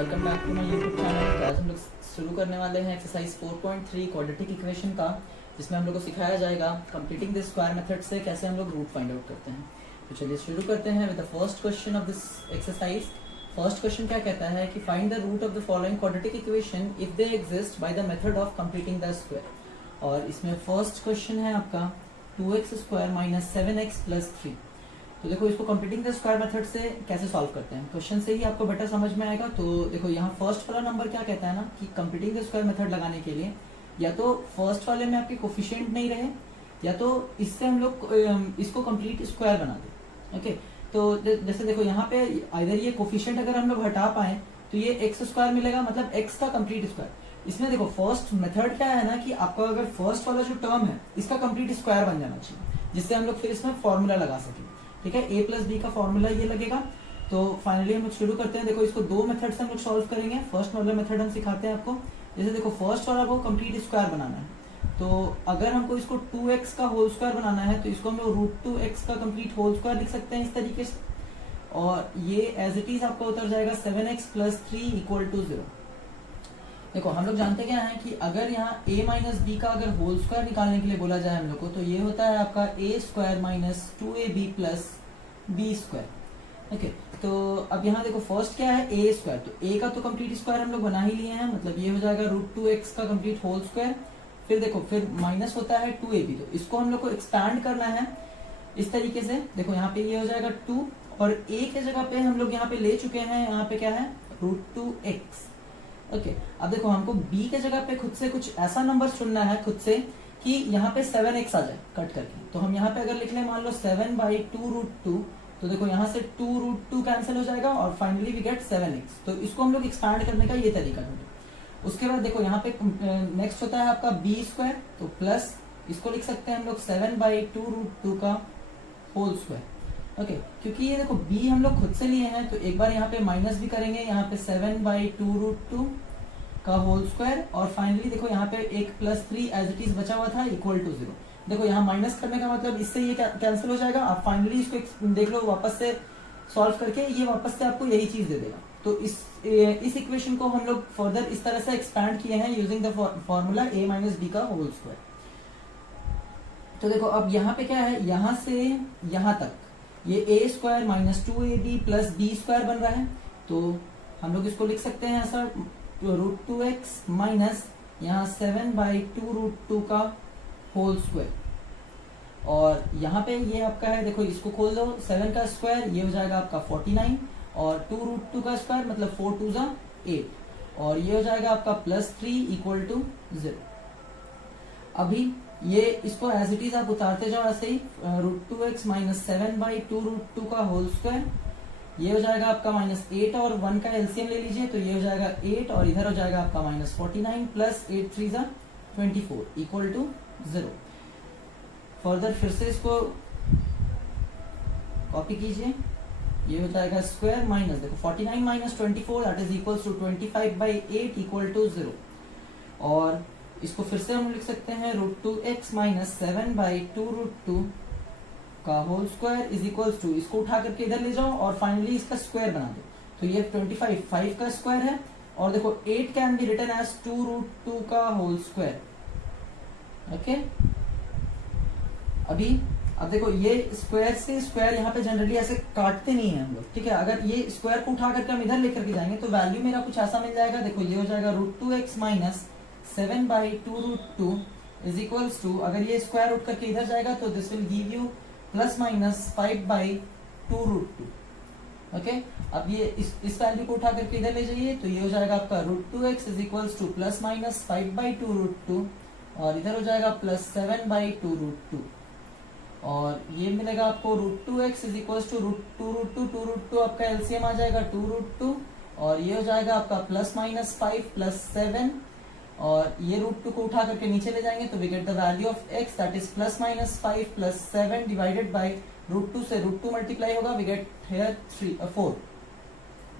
Welcome back to my YouTube channel. तो आज हम लोग शुरू करने वाले हैं एक्सरसाइज 4.3 क्वाड्रेटिक इक्वेशन का, जिसमें हम लोग को सिखाया जाएगा कंप्लीटिंग द स्क्वायर मेथड से कैसे हम लोग रूट फाइंड आउट करते हैं। तो चलिए शुरू करते हैं with the first question of this exercise. First question क्या कहता है कि find the root of the following quadratic equation if they exist by the method of completing the square. और इसमें फर्स्ट क्वेश्चन है आपका 2x square minus 7x plus 3। तो देखो इसको कंप्लीटिंग द स्क्वायर मेथड से कैसे सॉल्व करते हैं, क्वेश्चन से ही आपको बेटर समझ में आएगा। तो देखो यहाँ फर्स्ट वाला नंबर क्या कहता है ना कि कंप्लीटिंग द स्क्वायर मेथड लगाने के लिए या तो फर्स्ट वाले में आपके कोफिशिएंट नहीं रहे या तो इससे हम लोग इसको कंप्लीट स्क्वायर बना दें। ओके, तो जैसे देखो यहाँ पे आइदर ये कोफिशिएंट अगर हम लोग हटा पाए तो ये एक्स स्क्वायर मिलेगा, मतलब एक्स का कंप्लीट स्क्वायर। इसमें देखो फर्स्ट मेथड क्या है ना कि आपका अगर फर्स्ट वाला जो टर्म है इसका कंप्लीट स्क्वायर बन जाना चाहिए, जिससे हम लोग फिर इसमें फॉर्मूला लगा सकें। ठीक है, a प्लस बी का फॉर्मूला ये लगेगा। तो फाइनली हम लोग शुरू करते हैं। देखो इसको दो मेथड से हम लोग सॉल्व करेंगे। फर्स्ट वाला मेथड हम सिखाते हैं आपको। जैसे देखो फर्स्ट वाला को कंप्लीट स्क्वायर बनाना है, तो अगर हमको इसको 2x का होल स्क्वायर बनाना है तो इसको हम लोग √2x का कंप्लीट होल स्क्वायर लिख सकते हैं इस तरीके से, और ये एज इट इज आपका उतर जाएगा 7x प्लस 3 इक्वल टू 0। देखो हम लोग जानते क्या है कि अगर यहाँ a माइनस बी का अगर होल स्क्वायर निकालने के लिए बोला जाए हम लोग को, तो ये होता है आपका a square minus 2ab plus B square. Okay, तो अब यहाँ देखो फर्स्ट क्या है a स्क्वायर, तो a का तो कंप्लीट स्क्वायर हम लोग बना ही लिए हैं, मतलब ये हो जाएगा √2x का कंप्लीट होल स्क्वायर। फिर देखो फिर माइनस होता है 2ab, तो इसको हम लोग को एक्सपैंड करना है इस तरीके से। देखो यहाँ पे ये हो जाएगा 2 और a के जगह पे हम लोग यहाँ पे ले चुके हैं, यहाँ पे क्या है √2x। ओके, अब देखो हमको b के जगह पे खुद से कुछ ऐसा नंबर चुनना है खुद से कि यहाँ पे 7x आ जाए कट करके। तो हम यहाँ पे अगर लिख लें मान लो 7/2√2, तो देखो यहाँ से 2√2 कैंसिल हो जाएगा और फाइनली वी गेट 7x। तो इसको हम लोग एक्सपैंड करने का ये तरीका ढूंढे। उसके बाद देखो यहाँ पे नेक्स्ट होता है आपका b स्क्वायर, तो प्लस इसको लिख सकते हैं हम लोग 7/2√2 का होल स्क्वायर। ओके, क्योंकि ये देखो b हम लोग खुद से लिए हैं तो एक बार यहाँ पे माइनस भी करेंगे, यहाँ पे 7/2√2 का होल स्क्वायर, और फाइनली देखो यहाँ पे एक प्लस 3 एज इट इज बचा हुआ था इक्वल टू 0। देखो यहाँ माइनस करने का मतलब इससे ये कैंसिल हो जाएगा। आप फाइनली इसको देख लो वापस से सॉल्व करके, ये वापस से आपको यही चीज दे देगा। तो इस इक्वेशन को हम लोग फर्दर इस तरह से एक्सपैंड किए हैं using the formula a minus B का होल स्क्वायर। तो देखो अब यहाँ पे क्या है, यहाँ से यहाँ तक ये a square minus 2ab plus B square बन रहा है। तो हम लोग इसको लिख सकते हैं ऐसा √2x माइनस यहाँ 7/2√2 का होल स्क्वायर, और यहाँ पे ये आपका है, देखो इसको खोल दो, 7 का स्क्वायर ये हो जाएगा आपका 49 और 2√2 का स्क्वायर मतलब 4 2 जा 8, और ये हो जाएगा आपका प्लस 3 इक्वल टू 0। अभी ये इसको एज इट इज आप उतारते जाओ ऐसे ही, √2x माइनस 7/2√2 का होल स्क्वायर, ये हो जाएगा आपका -8 और 1 का एलसीएम ले लीजिए, तो ये हो जाएगा 8 और इधर हो जाएगा आपका -49 प्लस 8 3 जा 24 इक्वल टू 0। फर्दर फिर से इसको कॉपी कीजिए, ये हो जाएगा स्क्वायर माइनस देखो 49 minus 24 that is equal to 25/8 equal to 0। और इसको फिर से हम लिख सकते हैं √2x माइनस 7/2√2 का whole square is equal to, इसको उठा करके इधर ले जाओ और फाइनली इसका स्क्वायर बना दो। तो ये 25 5 का स्क्वायर है, और देखो 8 कैन बी रिटन एज 2√2 का होल स्क्वायर। ओके, अभी अब देखो ये स्क्वायर से स्क्वायर यहाँ पे जनरली ऐसे काटते नहीं है हम लोग। ठीक है, अगर ये स्क्वायर को उठा करके हम इधर लेकर के जाएंगे तो वैल्यू मेरा कुछ ऐसा मिल जाएगा। देखो ये हो जाएगा √2x minus 7/2√2 is equals to, अगर ये स्क्वायर उठ करके इधर जाएगा तो this will give you plus minus 5/2√2। Okay, अब ये इस वैल्यू को उठा करके इधर ले जाइए, तो ये हो जाएगा आपका √2x is equals to plus minus 5/2√2 और इधर हो जाएगा प्लस 7/2√2, और ये मिलेगा आपको √2x इज इक्वल्स टू √2√2 आपका एलसीएम आ जाएगा 2√2, और ये हो जाएगा आपका प्लस माइनस 5 प्लस 7, और ये √2 को उठा करके नीचे ले जाएंगे तो we get the value of x that is plus minus 5 plus 7 divided by √2 से √2 मल्टीप्लाई होगा, we get here 4।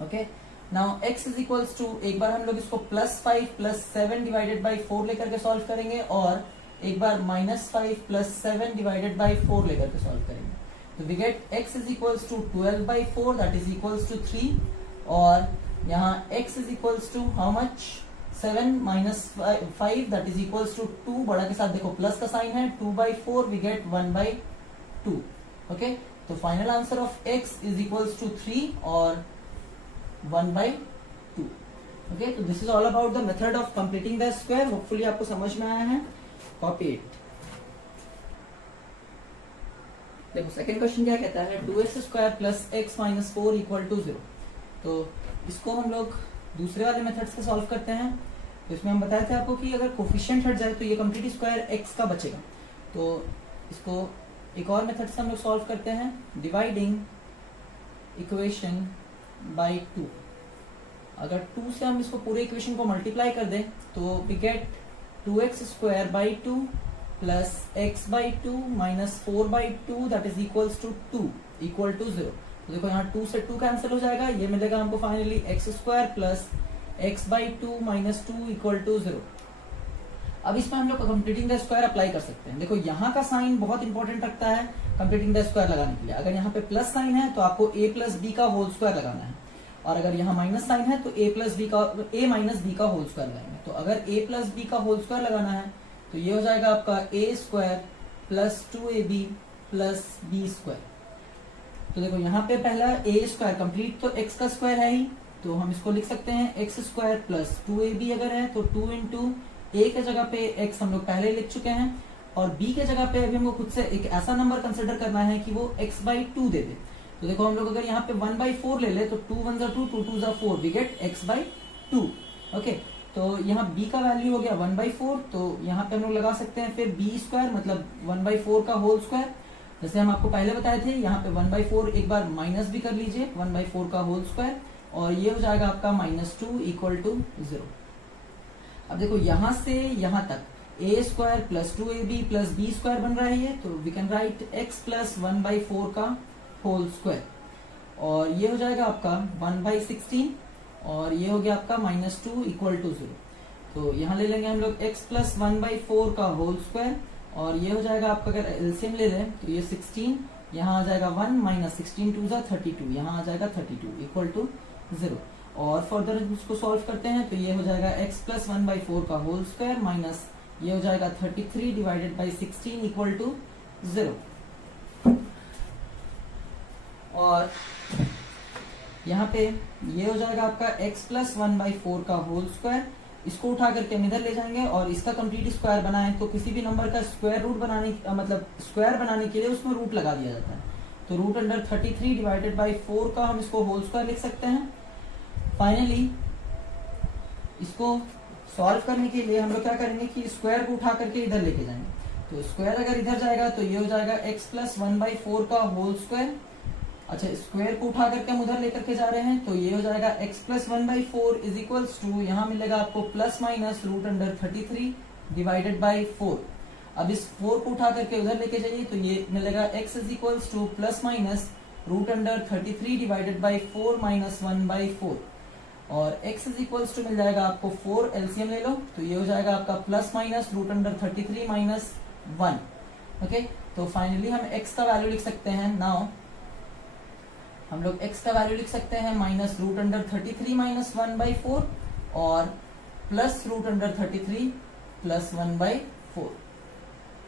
Okay, now x is equals to, एक बार हम लोग इसको प्लस 5 प्लस 7 डिवाइडेड बाय 4 लेकर के सॉल्व करेंगे, और एक बार -5 प्लस 7 डिवाइडेड बाय 4 लेकर के सॉल्व करेंगे। तो we get x is equals to 12/4 that is equals to 3, और यहाँ x is equals to how much 7 minus 5 that is equals to 2, बड़ा के साथ देखो प्लस का साइन है, 2/4 वी गेट 1/2. ओके, तो final answer of x is equals to 3 और 1/2. ओके, तो this is all about the method of completing the square. Hopefully आपको समझ में आया है. Copy it. देखो सेकंड क्वेश्चन क्या कहता है, 2x² plus x minus 4 equal to 0. तो इसको हम लोग दूसरे वाले मेथड से सॉल्व करते हैं. तो इसमें हम बताए थे आपको कि अगर कोफिशिएंट हट जाए तो ये कंप्लीट स्क्वायर x का बचेगा. तो इसको एक और मेथड से हम लोग सॉल्व करते हैं, डिवाइडिंग इक्वेशन बाय 2. अगर 2 से हम इसको पूरे इक्वेशन को मल्टीप्लाई कर दें तो we get 2x² by 2 plus x/2 minus 4/2 that is equals to 2 equal to 0. तो देखो यहाँ 2 से 2 कैंसिल हो जाएगा, ये मिलेगा हमको finally x² plus x/2 minus 2 equal to 0. अब इसमें हम लोग कंप्लीटिंग द स्क्वायर अप्लाई कर सकते हैं. देखो यहाँ का साइन बहुत इंपॉर्टेंट रखता है कंप्लीटिंग द स्क्वायर लगाने के लिए. अगर यहाँ पे प्लस साइन है तो आपको a प्लस बी का होल स्क्वायर लगाना है, और अगर यहाँ माइनस साइन है तो a माइनस बी का होल स्क्वायर लगाएंगे. तो अगर a प्लस बी का होल स्क्वायर लगाना है तो ये हो जाएगा आपका a² plus 2ab plus b². तो देखो यहाँ पे पहला a² कंप्लीट तो x का स्क्वायर है ही, तो हम इसको लिख सकते हैं x² प्लस 2ab. अगर है तो 2 इंटू a के जगह पे x हम लोग पहले लिख चुके हैं, और b के जगह पे अभी हमको खुद से एक ऐसा नंबर कंसिडर करना है कि वो x/2 दे दे. तो देखो हम लोग अगर यहाँ पे 1/4 ले ले तो 2 1 2 2 2 4 वी गेट x/2. ओके, तो यहाँ b का वैल्यू हो गया 1/4. तो यहाँ पे हम लोग लगा सकते हैं फिर b² मतलब 1/4 का होल स्क्वायर. जैसे हम आपको पहले बताए थे, यहाँ पे 1/4 एक बार माइनस भी कर लीजिए, 1/4 का होल स्क्वायर, और ये हो जाएगा आपका -2 इक्वल टू 0. अब देखो यहाँ से यहाँ तक a² plus 2ab plus b² बन रहा है, तो we can write x plus 1/4 का होल स्क्वायर, और ये हो जाएगा आपका 1/16, और ये हो गया आपका -2 इक्वल टू 0. तो यहाँ ले लेंगे हम लोग x प्लस 1/4 का होल स्क्वायर, और ये हो जाएगा आपका अगर एलसीएम ले लें तो ये 16, यहाँ आ जाएगा 1 माइनस 16 2 32, यहाँ आ जाएगा 32 इक्वल टू 0. और फर्दर इसको सॉल्व करते हैं तो ये हो जाएगा x प्लस 1/4 का होल स्क्वायर माइनस ये हो जाएगा 33 डिवाइडेड बाई 16 इक्वल टू 0. और यहाँ पे ये हो जाएगा आपका x प्लस 1/4 का होल स्क्वायर. इसको उठा करके हम इधर ले जाएंगे, और इसका कंप्लीट स्क्वायर बनाएं तो किसी भी नंबर का स्क्वायर रूट बनाने मतलब स्क्वायर बनाने के लिए उसमें रूट लगा दिया जाता है. तो रूट अंडर 33 डिवाइडेड बाई 4 का हम इसको होल स्क्वायर लिख सकते हैं. फाइनली इसको सॉल्व करने के लिए हम लोग क्या करेंगे कि स्क्वायर को उठा करके इधर लेके जाएंगे. तो स्क्वायर अगर इधर जाएगा तो ये हो जाएगा x प्लस 1/4 का होल स्क्वायर. अच्छा, स्क्वायर को उठा करके हम उधर लेकर के जा रहे हैं, तो ये हो जाएगा x plus 1/4 is equals to, यहाँ मिलेगा आपको plus minus root under 33 divided by 4. अब इस 4 को उठा करके उधर लेके जाइए तो ये मिलेगा x is equals to plus minus root under 33 divided by 4 minus 1/4, और x इज इक्वल्स टू मिल जाएगा आपको 4, एलसीएम ले लो तो ये हो जाएगा आपका plus minus root under 33 minus 1. Okay, तो फाइनली हम x का वैल्यू लिख सकते हैं. नाउ हम लोग x का वैल्यू लिख सकते हैं माइनस रूट अंडर 33 माइनस 1/4 और plus root under 33 plus 1/4.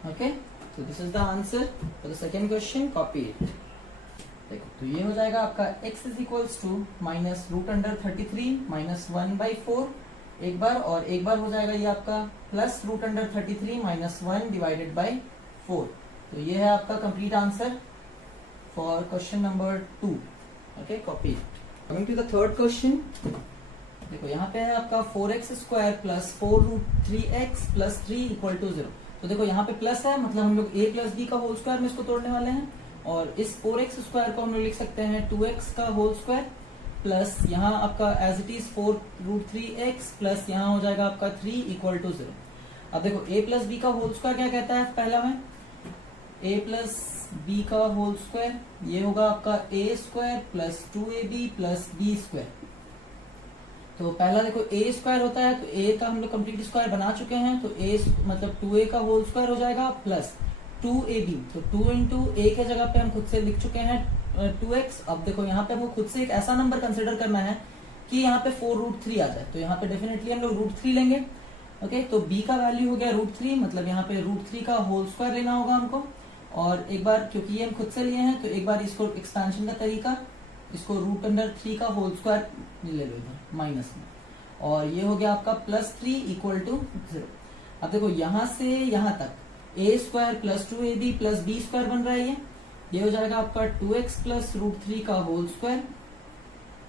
Okay, so this is the answer for the second question. Copy it. देखो, तो ये हो जाएगा आपका x is equals to minus root under 33 minus 1/4 एक बार, और एक बार हो जाएगा ये आपका plus root under 33 minus 1 divided by 4. तो ये है आपका complete answer for question number 2. Okay, copy. Coming to the third question. देखो यहाँ पे है आपका 4x² plus 4√3x plus 3 equal to 0. तो देखो यहाँ पे प्लस है, मतलब हम लोग a प्लस b का होल स्क्वायर में इसको तोड़ने वाले हैं, और इस 4x² को हम लोग लिख सकते हैं 2x का होल स्क्वायर प्लस यहाँ आपका as it is 4√3x plus यहाँ हो जाएगा आपका 3 इक्वल टू 0. अब देखो a प्लस b का होल स्क्वायर क्या कहता है, पहला में a प्लस b का होल स्क्वायर, ये होगा आपका a² plus 2ab plus b². तो पहला देखो a² होता है, तो a का हम लोग कंप्लीट स्क्वायर बना चुके हैं, तो a मतलब 2a का होल स्क्वायर हो जाएगा प्लस 2ab. तो 2 इंटू a के जगह पे हम खुद से लिख चुके हैं 2x. अब देखो यहाँ पे हमको खुद से एक ऐसा नंबर कंसिडर करना है कि यहाँ पे 4√3 आ जाए, तो यहाँ पे डेफिनेटली हम लोग √3 लेंगे। ओके, तो b का वैल्यू हो गया √3, मतलब यहाँ पे √3 का होल स्क्वायर लेना होगा हमको। और एक बार क्योंकि ये हम खुद से लिए हैं तो एक बार इसको एक्सपेंशन का तरीका, इसको √3 का होल स्क्वायर ले लो इधर माइनस में, और ये हो गया आपका +3 इक्वल टू 0। अब देखो यहाँ से यहाँ तक a square plus 2ab plus b square बन रहा है, ये हो जाएगा आपका 2x प्लस √3 का होल स्क्वायर,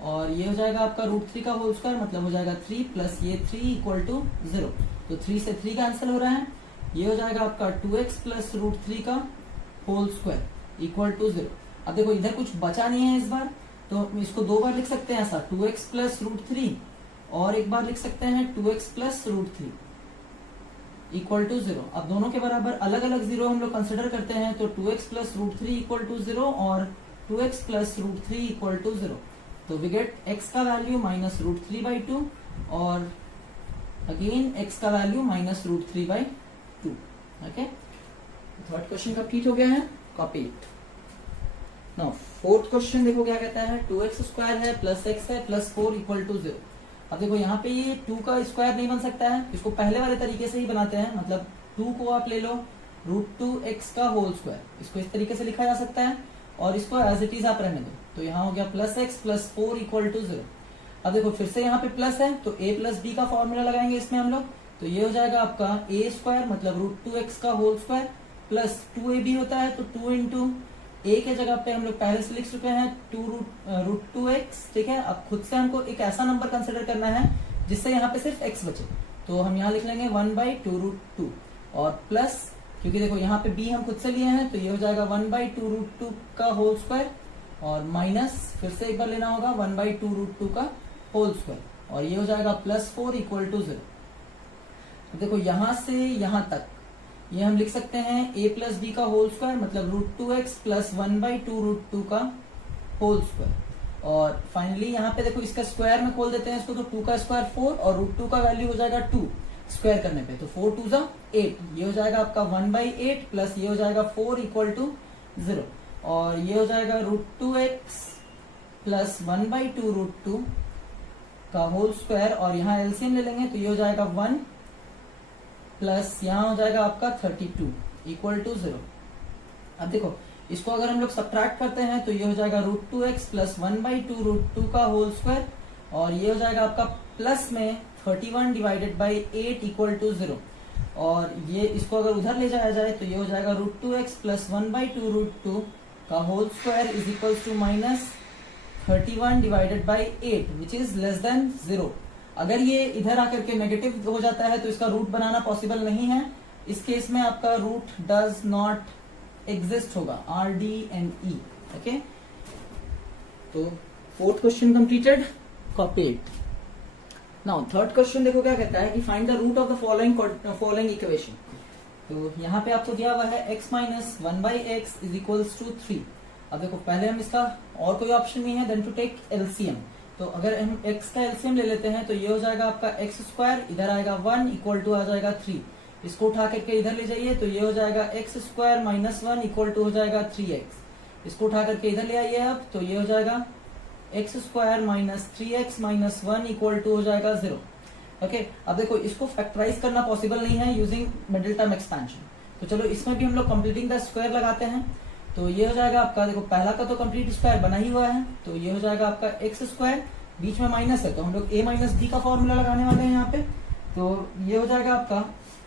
और ये हो जाएगा आपका √3 का होल स्क्वायर, मतलब हो जाएगा 3 प्लस ये 3 इक्वल टू 0। तो 3 से 3 कैंसिल हो रहा है, ये हो जाएगा आपका 2x प्लस √3 का होल स्क्वायर इक्वल टू 0। अब देखो इधर कुछ बचा नहीं है इस बार, तो इसको दो बार लिख सकते हैं ऐसा, 2x प्लस √3, और एक बार लिख सकते हैं 2x प्लस √3 इक्वल टू 0। अब दोनों के बराबर अलग अलग जीरो हम लोग कंसिडर करते हैं, तो 2x प्लस √3 इक्वल टू 0 और 2x प्लस √3 इक्वल टू 0। तो वी गेट x का वैल्यू माइनस √3/2 और अगेन x का value minus √3/2। Okay, third question complete हो गया है, copy it. Now fourth question देखो क्या कहता है, 2x स्क्वायर है प्लस x है प्लस 4 इक्वल टू 0। अब देखो यहाँ पे ये 2 का स्क्वायर नहीं बन सकता है, इसको पहले वाले तरीके से ही बनाते हैं, मतलब 2 को आप ले लो √2x का होल स्क्वायर, इसको इस तरीके से लिखा जा सकता है, और इसको एज इट इज आप रहने दो। तो यहाँ हो गया +x प्लस 4 इक्वल टू 0। अब देखो फिर से यहाँ पे प्लस है, तो a प्लस b का फॉर्मूला लगाएंगे इसमें हम लोग, तो ये हो जाएगा आपका a स्क्वायर मतलब √2x का होल स्क्वायर प्लस 2ab होता है, तो 2 इंटू a के जगह पे हम लोग पहले से लिख चुके हैं √2x, ठीक है। अब खुद से हमको एक ऐसा नंबर कंसिडर करना है जिससे यहाँ पे सिर्फ x बचे, तो हम यहाँ लिख लेंगे 1/2√2 और प्लस, क्योंकि देखो यहाँ पे b हम खुद से लिए हैं, तो ये हो जाएगा 1/2√2 का होल स्क्वायर, और माइनस फिर से एक बार लेना होगा 1/2√2 का होल स्क्वायर, और ये हो जाएगा +4 इक्वल टू 0। देखो यहाँ से यहाँ तक ये हम लिख सकते हैं a प्लस b का होल स्क्वायर मतलब √2x प्लस 1/2√2 का होल स्क्वायर, और फाइनली यहाँ पे देखो इसका स्क्वायर में खोल देते हैं इसको, तो 2 का स्क्वायर 4 और √2 का वैल्यू हो जाएगा 2 स्क्वायर करने पे, तो 4 2 8, ये हो जाएगा आपका 1/8 प्लस ये हो जाएगा 4 इक्वल टू 0, और ये हो जाएगा √2x प्लस 1/2√2 का होल स्क्वायर, और यहाँ एलसीएम ले लेंगे तो ये हो जाएगा 1 प्लस यहाँ हो जाएगा आपका 32 इक्वल टू 0। अब देखो इसको अगर हम लोग सब्ट्रैक्ट करते हैं तो ये हो जाएगा √2x प्लस 1/2√2 का होल स्क्वायर, और ये हो जाएगा आपका प्लस में 31 डिवाइडेड बाई 8 इक्वल टू 0, और ये इसको अगर उधर ले जाया जाए तो ये हो जाएगा √2x प्लस 1/2√2 का whole square is equal to minus 31 divided by 8 which is less than 0। अगर ये इधर आकर के नेगेटिव हो जाता है तो इसका रूट बनाना पॉसिबल नहीं है, इस केस में आपका रूट डज नॉट एग्जिस्ट होगा, RDNE। ओके, तो fourth question completed, copy it. Now third question देखो क्या कहता है कि find the root of the following equation. तो यहाँ पे आपको दिया हुआ है x minus 1/x is equals to 3। अब देखो पहले हम इसका और कोई ऑप्शन नहीं है देन टू टेक एलसीएम, तो अगर हम x का एलसीएम ले लेते हैं तो ये हो जाएगा आपका x स्क्वायर, इधर आएगा 1 इक्वल टू आ जाएगा 3, इसको उठा करके इधर ले जाइए तो ये हो जाएगा x square minus 1 equal to हो जाएगा 3x, इसको उठा करके इधर ले आइए आप तो ये हो जाएगा x square minus 3x minus 1 equal to हो जाएगा 0। ओके, अब देखो इसको फैक्टराइज करना पॉसिबल नहीं है यूजिंग मिडिल टर्म एक्सपेंशन, तो चलो इसमें भी हम लोग कंप्लीटिंग द स्क्वायर लगाते हैं। तो ये हो जाएगा आपका, देखो पहला का तो कंप्लीट स्क्वायर बना ही हुआ है, तो ये हो जाएगा आपका x स्क्वायर, बीच में माइनस है तो हम लोग a माइनस b का फॉर्मूला लगाने वाले हैं यहाँ पे, तो ये हो जाएगा आपका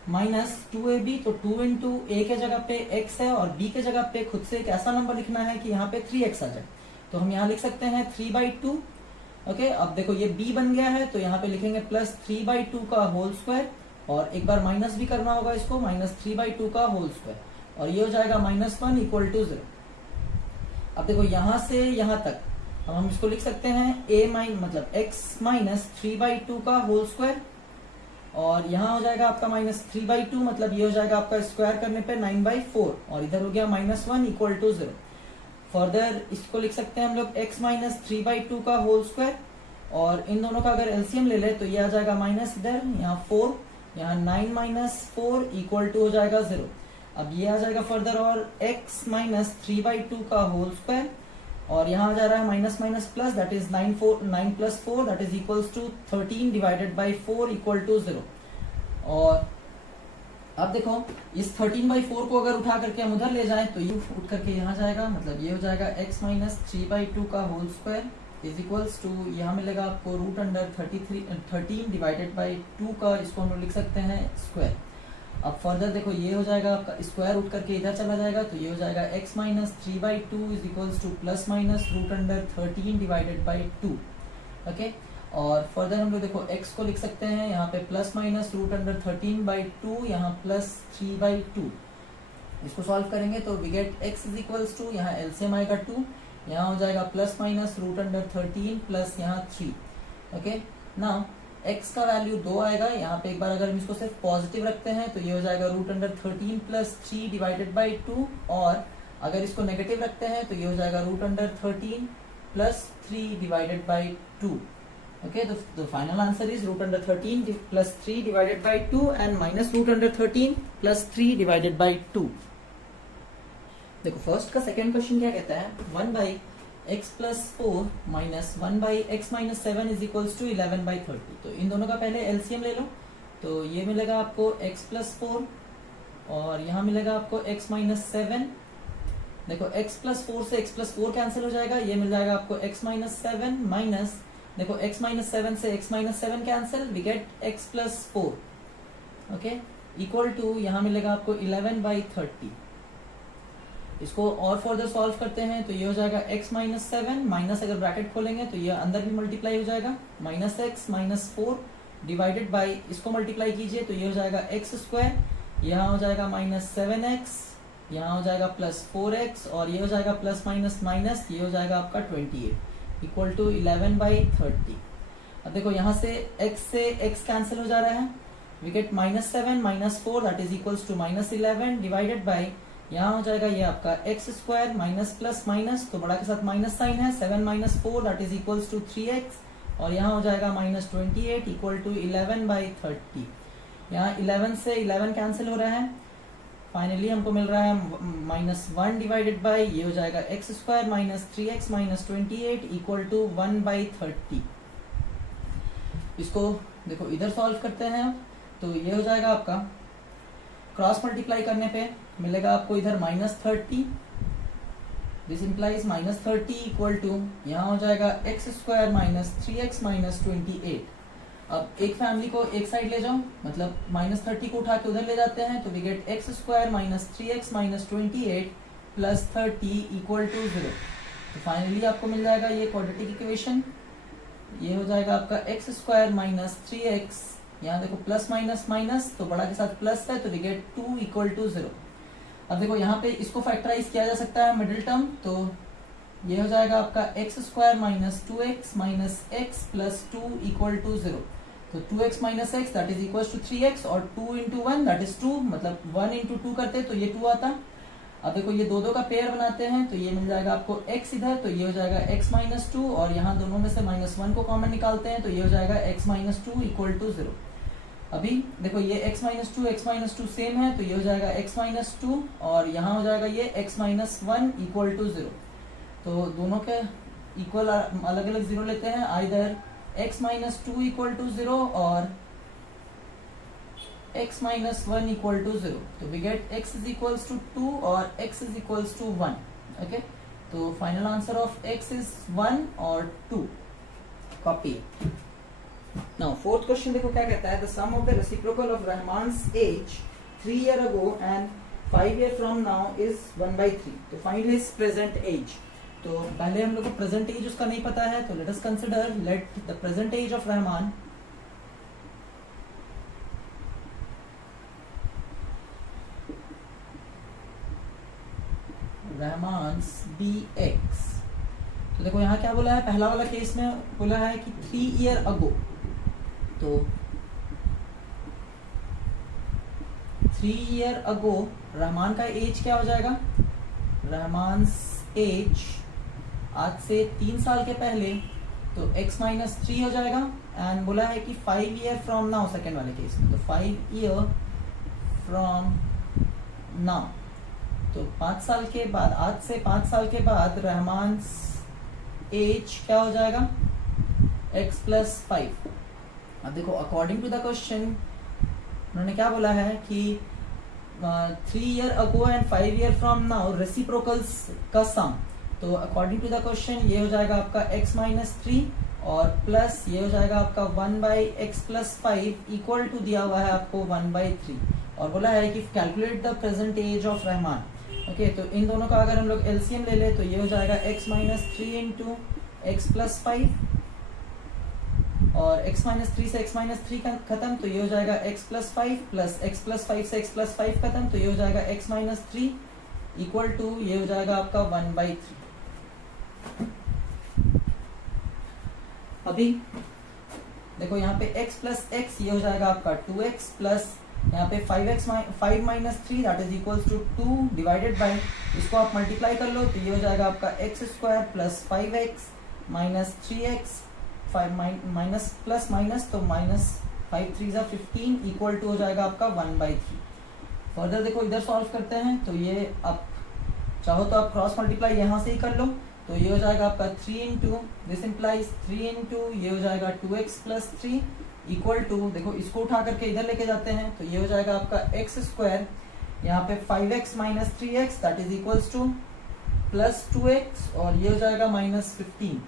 माइनस 2ab, तो 2 इंटू a के जगह पे x है और b के जगह पे खुद से एक ऐसा नंबर लिखना है कि यहाँ पे 3x आ जाए, तो हम यहाँ लिख सकते हैं 3/2। ओके, अब देखो ये b बन गया है तो यहाँ पे लिखेंगे प्लस 3/2 का होल स्क्वायर, और एक बार माइनस भी करना होगा इसको, माइनस 3/2 का होल स्क्वायर, और ये हो जाएगा -1 इक्वल टू 0। अब देखो यहाँ से यहाँ तक अब हम इसको लिख सकते हैं a माइन मतलब x माइनस 3/2 का होल स्क्वायर, और यहाँ हो जाएगा आपका -3/2 मतलब ये हो जाएगा आपका स्क्वायर करने पे 9/4, और इधर हो गया -1 इक्वल टू 0। फर्दर इसको लिख सकते हैं हम लोग x माइनस 3/2 का होल स्क्वायर, और इन दोनों का अगर एलसीएम ले ले तो ये आ जाएगा माइनस इधर यहाँ 4, यहाँ 9 माइनस 4 इक्वल टू हो जाएगा 0। अब ये आ जाएगा फर्दर और x माइनस 3/2 का होल स्क्वायर, और यहाँ जा रहा है minus minus plus, that is 9 plus 4 that is equals to 13 divided by 4 equal to 0। और अब देखो इस 13/4 को अगर उठा करके हम उधर ले जाएं तो ये उठ करके यहाँ जाएगा, मतलब ये हो जाएगा x माइनस 3/2 का whole square is equals to, यहाँ मिलेगा आपको रूट अंडर 13 डिवाइडेड बाई 2 का, इसको हम लोग लिख सकते हैं स्क्वायर। अब फर्दर देखो ये हो जाएगा आपका स्क्वायर उठ करके इधर चला जाएगा, तो ये हो जाएगा x minus 3/2 is equals to plus minus root under 13 divided by 2। Okay, और फर्दर हम लोग देखो x को लिख सकते हैं यहाँ पे प्लस माइनस रूट अंडर 13/2, यहाँ प्लस 3/2। इसको सॉल्व करेंगे तो we get x is equals to, यहाँ एलसीएम आएगा 2, यहाँ हो जाएगा plus minus root under 13 plus यहाँ 3। ओके, नाउ x का वैल्यू 2 आएगा, यहाँ पे एक बार अगर हम इसको सिर्फ पॉजिटिव रखते हैं तो ये हो जाएगा root under 13 plus 3 divided by 2, और अगर इसको नेगेटिव रखते हैं तो ये हो जाएगा root under 13 plus 3 divided by 2। Okay, the final answer is root under 13 plus 3 divided by 2 and minus root under 13 plus 3 divided by 2। देखो फर्स्ट का सेकेंड क्वेश्चन क्या कहता है, 1 by x plus 4 minus 1 by x minus 7 is equals to 11/30। तो इन दोनों का पहले एलसीएम ले लो, तो ये मिलेगा आपको x plus 4 और यहाँ मिलेगा आपको x minus 7। देखो x plus 4 से x plus 4 कैंसिल हो जाएगा, ये मिल जाएगा आपको x minus 7 माइनस, देखो x माइनस 7 से x minus 7 cancel, we get x plus 4। Okay, equal to यहाँ मिलेगा आपको 11/30। इसको और फर्दर सॉल्व करते हैं तो ये हो जाएगा x माइनस 7 माइनस, अगर ब्रैकेट खोलेंगे तो ये अंदर भी मल्टीप्लाई हो जाएगा, minus x minus 4 divided by, इसको मल्टीप्लाई कीजिए तो ये हो जाएगा x स्क्वायर, यहाँ हो जाएगा माइनस 7x, यहाँ हो जाएगा प्लस 4x, और ये हो जाएगा प्लस माइनस माइनस, ये हो जाएगा आपका 28 इक्वल टू 11/30। अब देखो यहाँ से x कैंसिल हो जा रहा है, we get minus 7 minus 4 that is equals to minus 11 divided by, यहाँ हो जाएगा ये आपका x square minus plus minus, तो बड़ा के साथ माइनस साइन है, 7 minus 4 that is equals to 3x, और यहाँ हो जाएगा माइनस 28 इक्वल टू 11/30। यहाँ 11 से 11 कैंसिल हो रहा है, फाइनली हमको मिल रहा है माइनस 1 डिवाइडेड बाई, ये हो जाएगा x square minus 3x minus 28 equal to 1/30। इसको देखो इधर सॉल्व करते हैं तो ये हो जाएगा आपका, क्रॉस मल्टीप्लाई करने पे मिलेगा आपको इधर minus 30, this implies minus 30 equal to, यहाँ हो जाएगा x square minus 3x minus 28। अब एक फैमिली को एक साइड ले जाओ, मतलब माइनस 30 को उठा के उधर ले जाते हैं तो we get x square minus 3x minus 28 plus 30 equal to 0। तो फाइनली आपको मिल जाएगा ये क्वाड्रेटिक इक्वेशन, ये हो जाएगा आपका x स्क्वायर माइनस 3x, यहाँ देखो प्लस माइनस माइनस, तो बड़ा के साथ प्लस है तो वी गेट 2 इक्वल टू 0। अब देखो यहाँ पे इसको फैक्टराइज किया जा सकता है मिडिल टर्म, तो ये हो जाएगा आपका x square minus 2x minus x plus 2 equal to 0। तो 2x minus x that is equal to 3x, और 2 इंटू 1 दैट इज 2, मतलब 1 इंटू 2 करते तो ये 2 आता। अब देखो ये दो का पेयर बनाते हैं तो ये मिल जाएगा आपको x इधर, तो ये हो जाएगा x माइनस 2, और यहाँ दोनों में से माइनस 1 को कॉमन निकालते हैं तो ये हो जाएगा x माइनस 2 इक्वल टू 0। अभी देखो ये x माइनस 2 सेम है तो ये हो जाएगा x माइनस 2, और यहाँ हो जाएगा ये x माइनस 1 इक्वल टू 0। तो दोनों के इक्वल अलग अलग 0 लेते हैं, either x minus 2 equal to 0 और x माइनस 1 इक्वल टू 0। तो we get x is equals to 2 और x is equals to 1। Okay, तो final answer of x is 1 और 2। कॉपी। नाउ फोर्थ क्वेश्चन देखो क्या कहता है, the sum of the reciprocal of Rahman's age 3 year ago and 5 year from now is 1/3। तो find his present as. तो पहले हम लोग को प्रेजेंट एज उसका नहीं पता है, तो let us consider let the present age of Rahman Rahman's be X. तो देखो यहाँ क्या बोला है, पहला वाला केस में बोला है कि 3 ईयर अगो, तो 3 ईयर अगो रहमान का एज क्या हो जाएगा, रहमान्स एज आज से 3 साल के पहले, तो x माइनस 3 हो जाएगा, एंड बोला है कि 5 ईयर फ्रॉम नाउ, सेकेंड वाले केस में, तो 5 ईयर फ्रॉम नाउ, तो 5 साल के बाद, आज से 5 साल के बाद रहमान्स एज क्या हो जाएगा, x प्लस 5। अब देखो अकॉर्डिंग टू द क्वेश्चन उन्होंने क्या बोला है कि 3 year ago and 5 year from now reciprocals का सम। तो अकॉर्डिंग टू द क्वेश्चन ये हो जाएगा आपका x माइनस 3 और प्लस ये हो जाएगा आपका 1 by x plus 5 equal to दिया हुआ है आपको 1 बाई 3 और बोला है कि calculate the present age of Rahman. Okay, तो इन दोनों का अगर हम लोग एलसीएम ले ले तो ये हो जाएगा x minus 3 into x plus 5 और x माइनस 3 से x माइनस 3 खत्म तो ये हो जाएगा x plus 5 plus x plus 5 से x प्लस 5 खत्म तो ये हो जाएगा x माइनस 3 इक्वल टू ये हो जाएगा आपका 1 बाई 3। अभी देखो यहाँ पे x प्लस x ये हो जाएगा आपका 2x प्लस यहाँ पे 5 minus 3 that is equals to 2 divided by, इसको आप मल्टीप्लाई कर लो तो ये हो जाएगा आपका x square plus 5x minus 3x 5 minus plus minus तो माइनस 5 3 जा 15 इक्वल टू हो जाएगा आपका 1 बाई 3। फर्दर देखो इधर सॉल्व करते हैं तो ये आप चाहो तो आप क्रॉस मल्टीप्लाई यहाँ से ही कर लो तो ये हो जाएगा आपका 3 इंटू दिस इम्प्लाइज 3 इंटू ये हो जाएगा 2x प्लस 3 इक्वल टू, देखो इसको उठा करके इधर लेके जाते हैं तो ये हो जाएगा आपका x स्क्वायर यहाँ पे 5x minus 3x that is equals to plus 2x और ये हो जाएगा माइनस 15।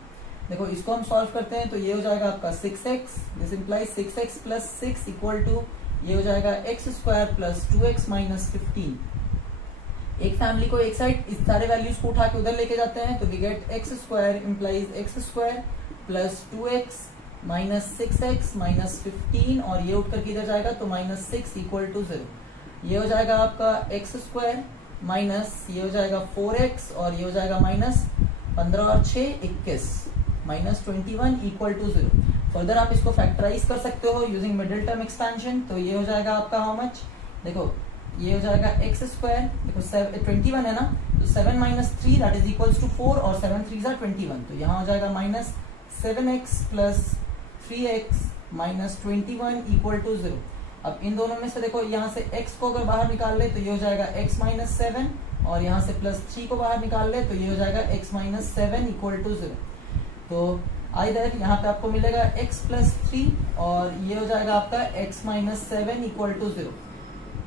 देखो इसको हम सॉल्व करते हैं तो ये हो जाएगा आपका 6x, this implies 6x plus 6 equal to ये हो जाएगा x square plus 2x minus 15। एक फैमिली को एक साइड इस सारे वैल्यूज को उठा के उधर लेके जाते हैं तो we get x square implies x square plus 2x minus 6x minus 15 और ये उठ करके इधर जाएगा तो माइनस 6 इक्वल टू 0। ये हो जाएगा आपका x स्क्वायर माइनस ये हो जाएगा 4x और ये हो जाएगा माइनस 15 और 6 21 माइनस 21 इक्वल टू 0। फर्दर आप इसको फैक्टराइज कर सकते हो यूजिंग मिडिल टर्म एक्सपेंशन तो ये हो जाएगा आपका हाउ मच, देखो ये हो जाएगा x स्क्वायर, देखो 21 है ना तो 7 minus 3 that is equals to 4 और 7 3 जा 21 तो यहाँ हो जाएगा minus 7x plus 3x minus 21 equal to 0। अब इन दोनों में से देखो यहाँ से x को अगर बाहर निकाल ले तो ये हो जाएगा x माइनस 7 और यहाँ से प्लस 3 को बाहर निकाल ले तो ये हो जाएगा x माइनस 7 इक्वल टू 0। तो आइदर यहाँ पे आपको मिलेगा x प्लस 3 और ये हो जाएगा आपका x माइनस 7 इक्वल टू 0।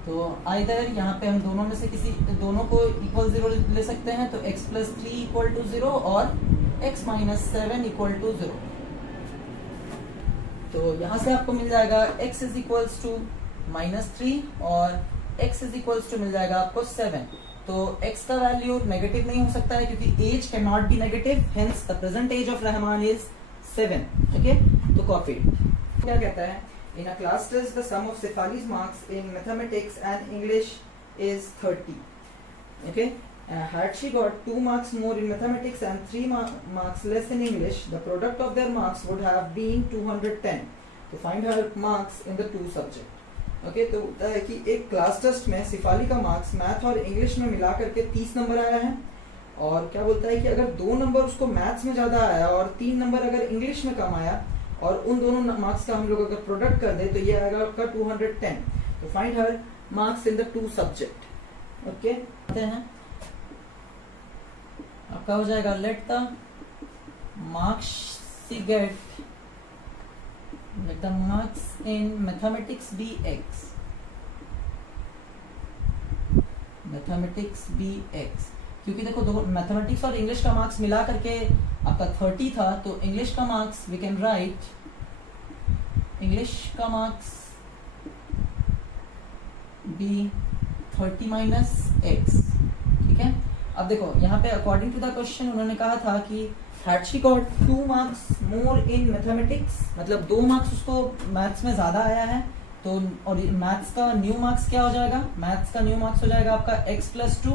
तो आइदर यहाँ पे हम दोनों में से किसी दोनों को इक्वल 0 ले सकते हैं तो x प्लस 3 इक्वल टू 0 और x माइनस 7 इक्वल टू 0। तो यहाँ से आपको मिल जाएगा x is equals to minus 3 और x इज इक्वल्स टू मिल जाएगा आपको 7। तो x का वैल्यू नेगेटिव नहीं हो सकता है क्योंकि age can not be negative, hence the present age of Rahman is 7। Okay, तो कॉपी क्या कहता है, in a class test the sum of Shefali's marks in mathematics and English is 30। Okay, had she got 2 marks more in mathematics and 3 marks less in English, the product of their marks would have been 210. To find her marks in the two subject. Okay, तो होता है कि एक class test में सिफाली का marks math और English में मिला करके 30 नंबर आया है और क्या बोलता है कि अगर 2 नंबर उसको मैथ्स में ज्यादा आया और 3 नंबर अगर इंग्लिश में कम आया और उन दोनों मार्क्स का हम लोग अगर प्रोडक्ट कर दे तो ये आएगा आपका 210। तो find her marks in the two subject. Okay, हैं आपका हो जाएगा let the marks she get, let the marks in mathematics be x, mathematics be x, क्योंकि देखो दो मैथमेटिक्स और इंग्लिश का मार्क्स मिला करके आपका 30 था तो इंग्लिश का marks we can write, English का मार्क्स बी 30 माइनस x। ठीक है, अब देखो यहाँ पे अकॉर्डिंग टू द क्वेश्चन उन्होंने कहा था कि had she got 2 marks more in mathematics, मतलब 2 मार्क्स उसको मैथ्स में ज्यादा आया है तो और मैथ्स का न्यू मार्क्स क्या हो जाएगा, मैथ्स का न्यू मार्क्स हो जाएगा आपका x प्लस 2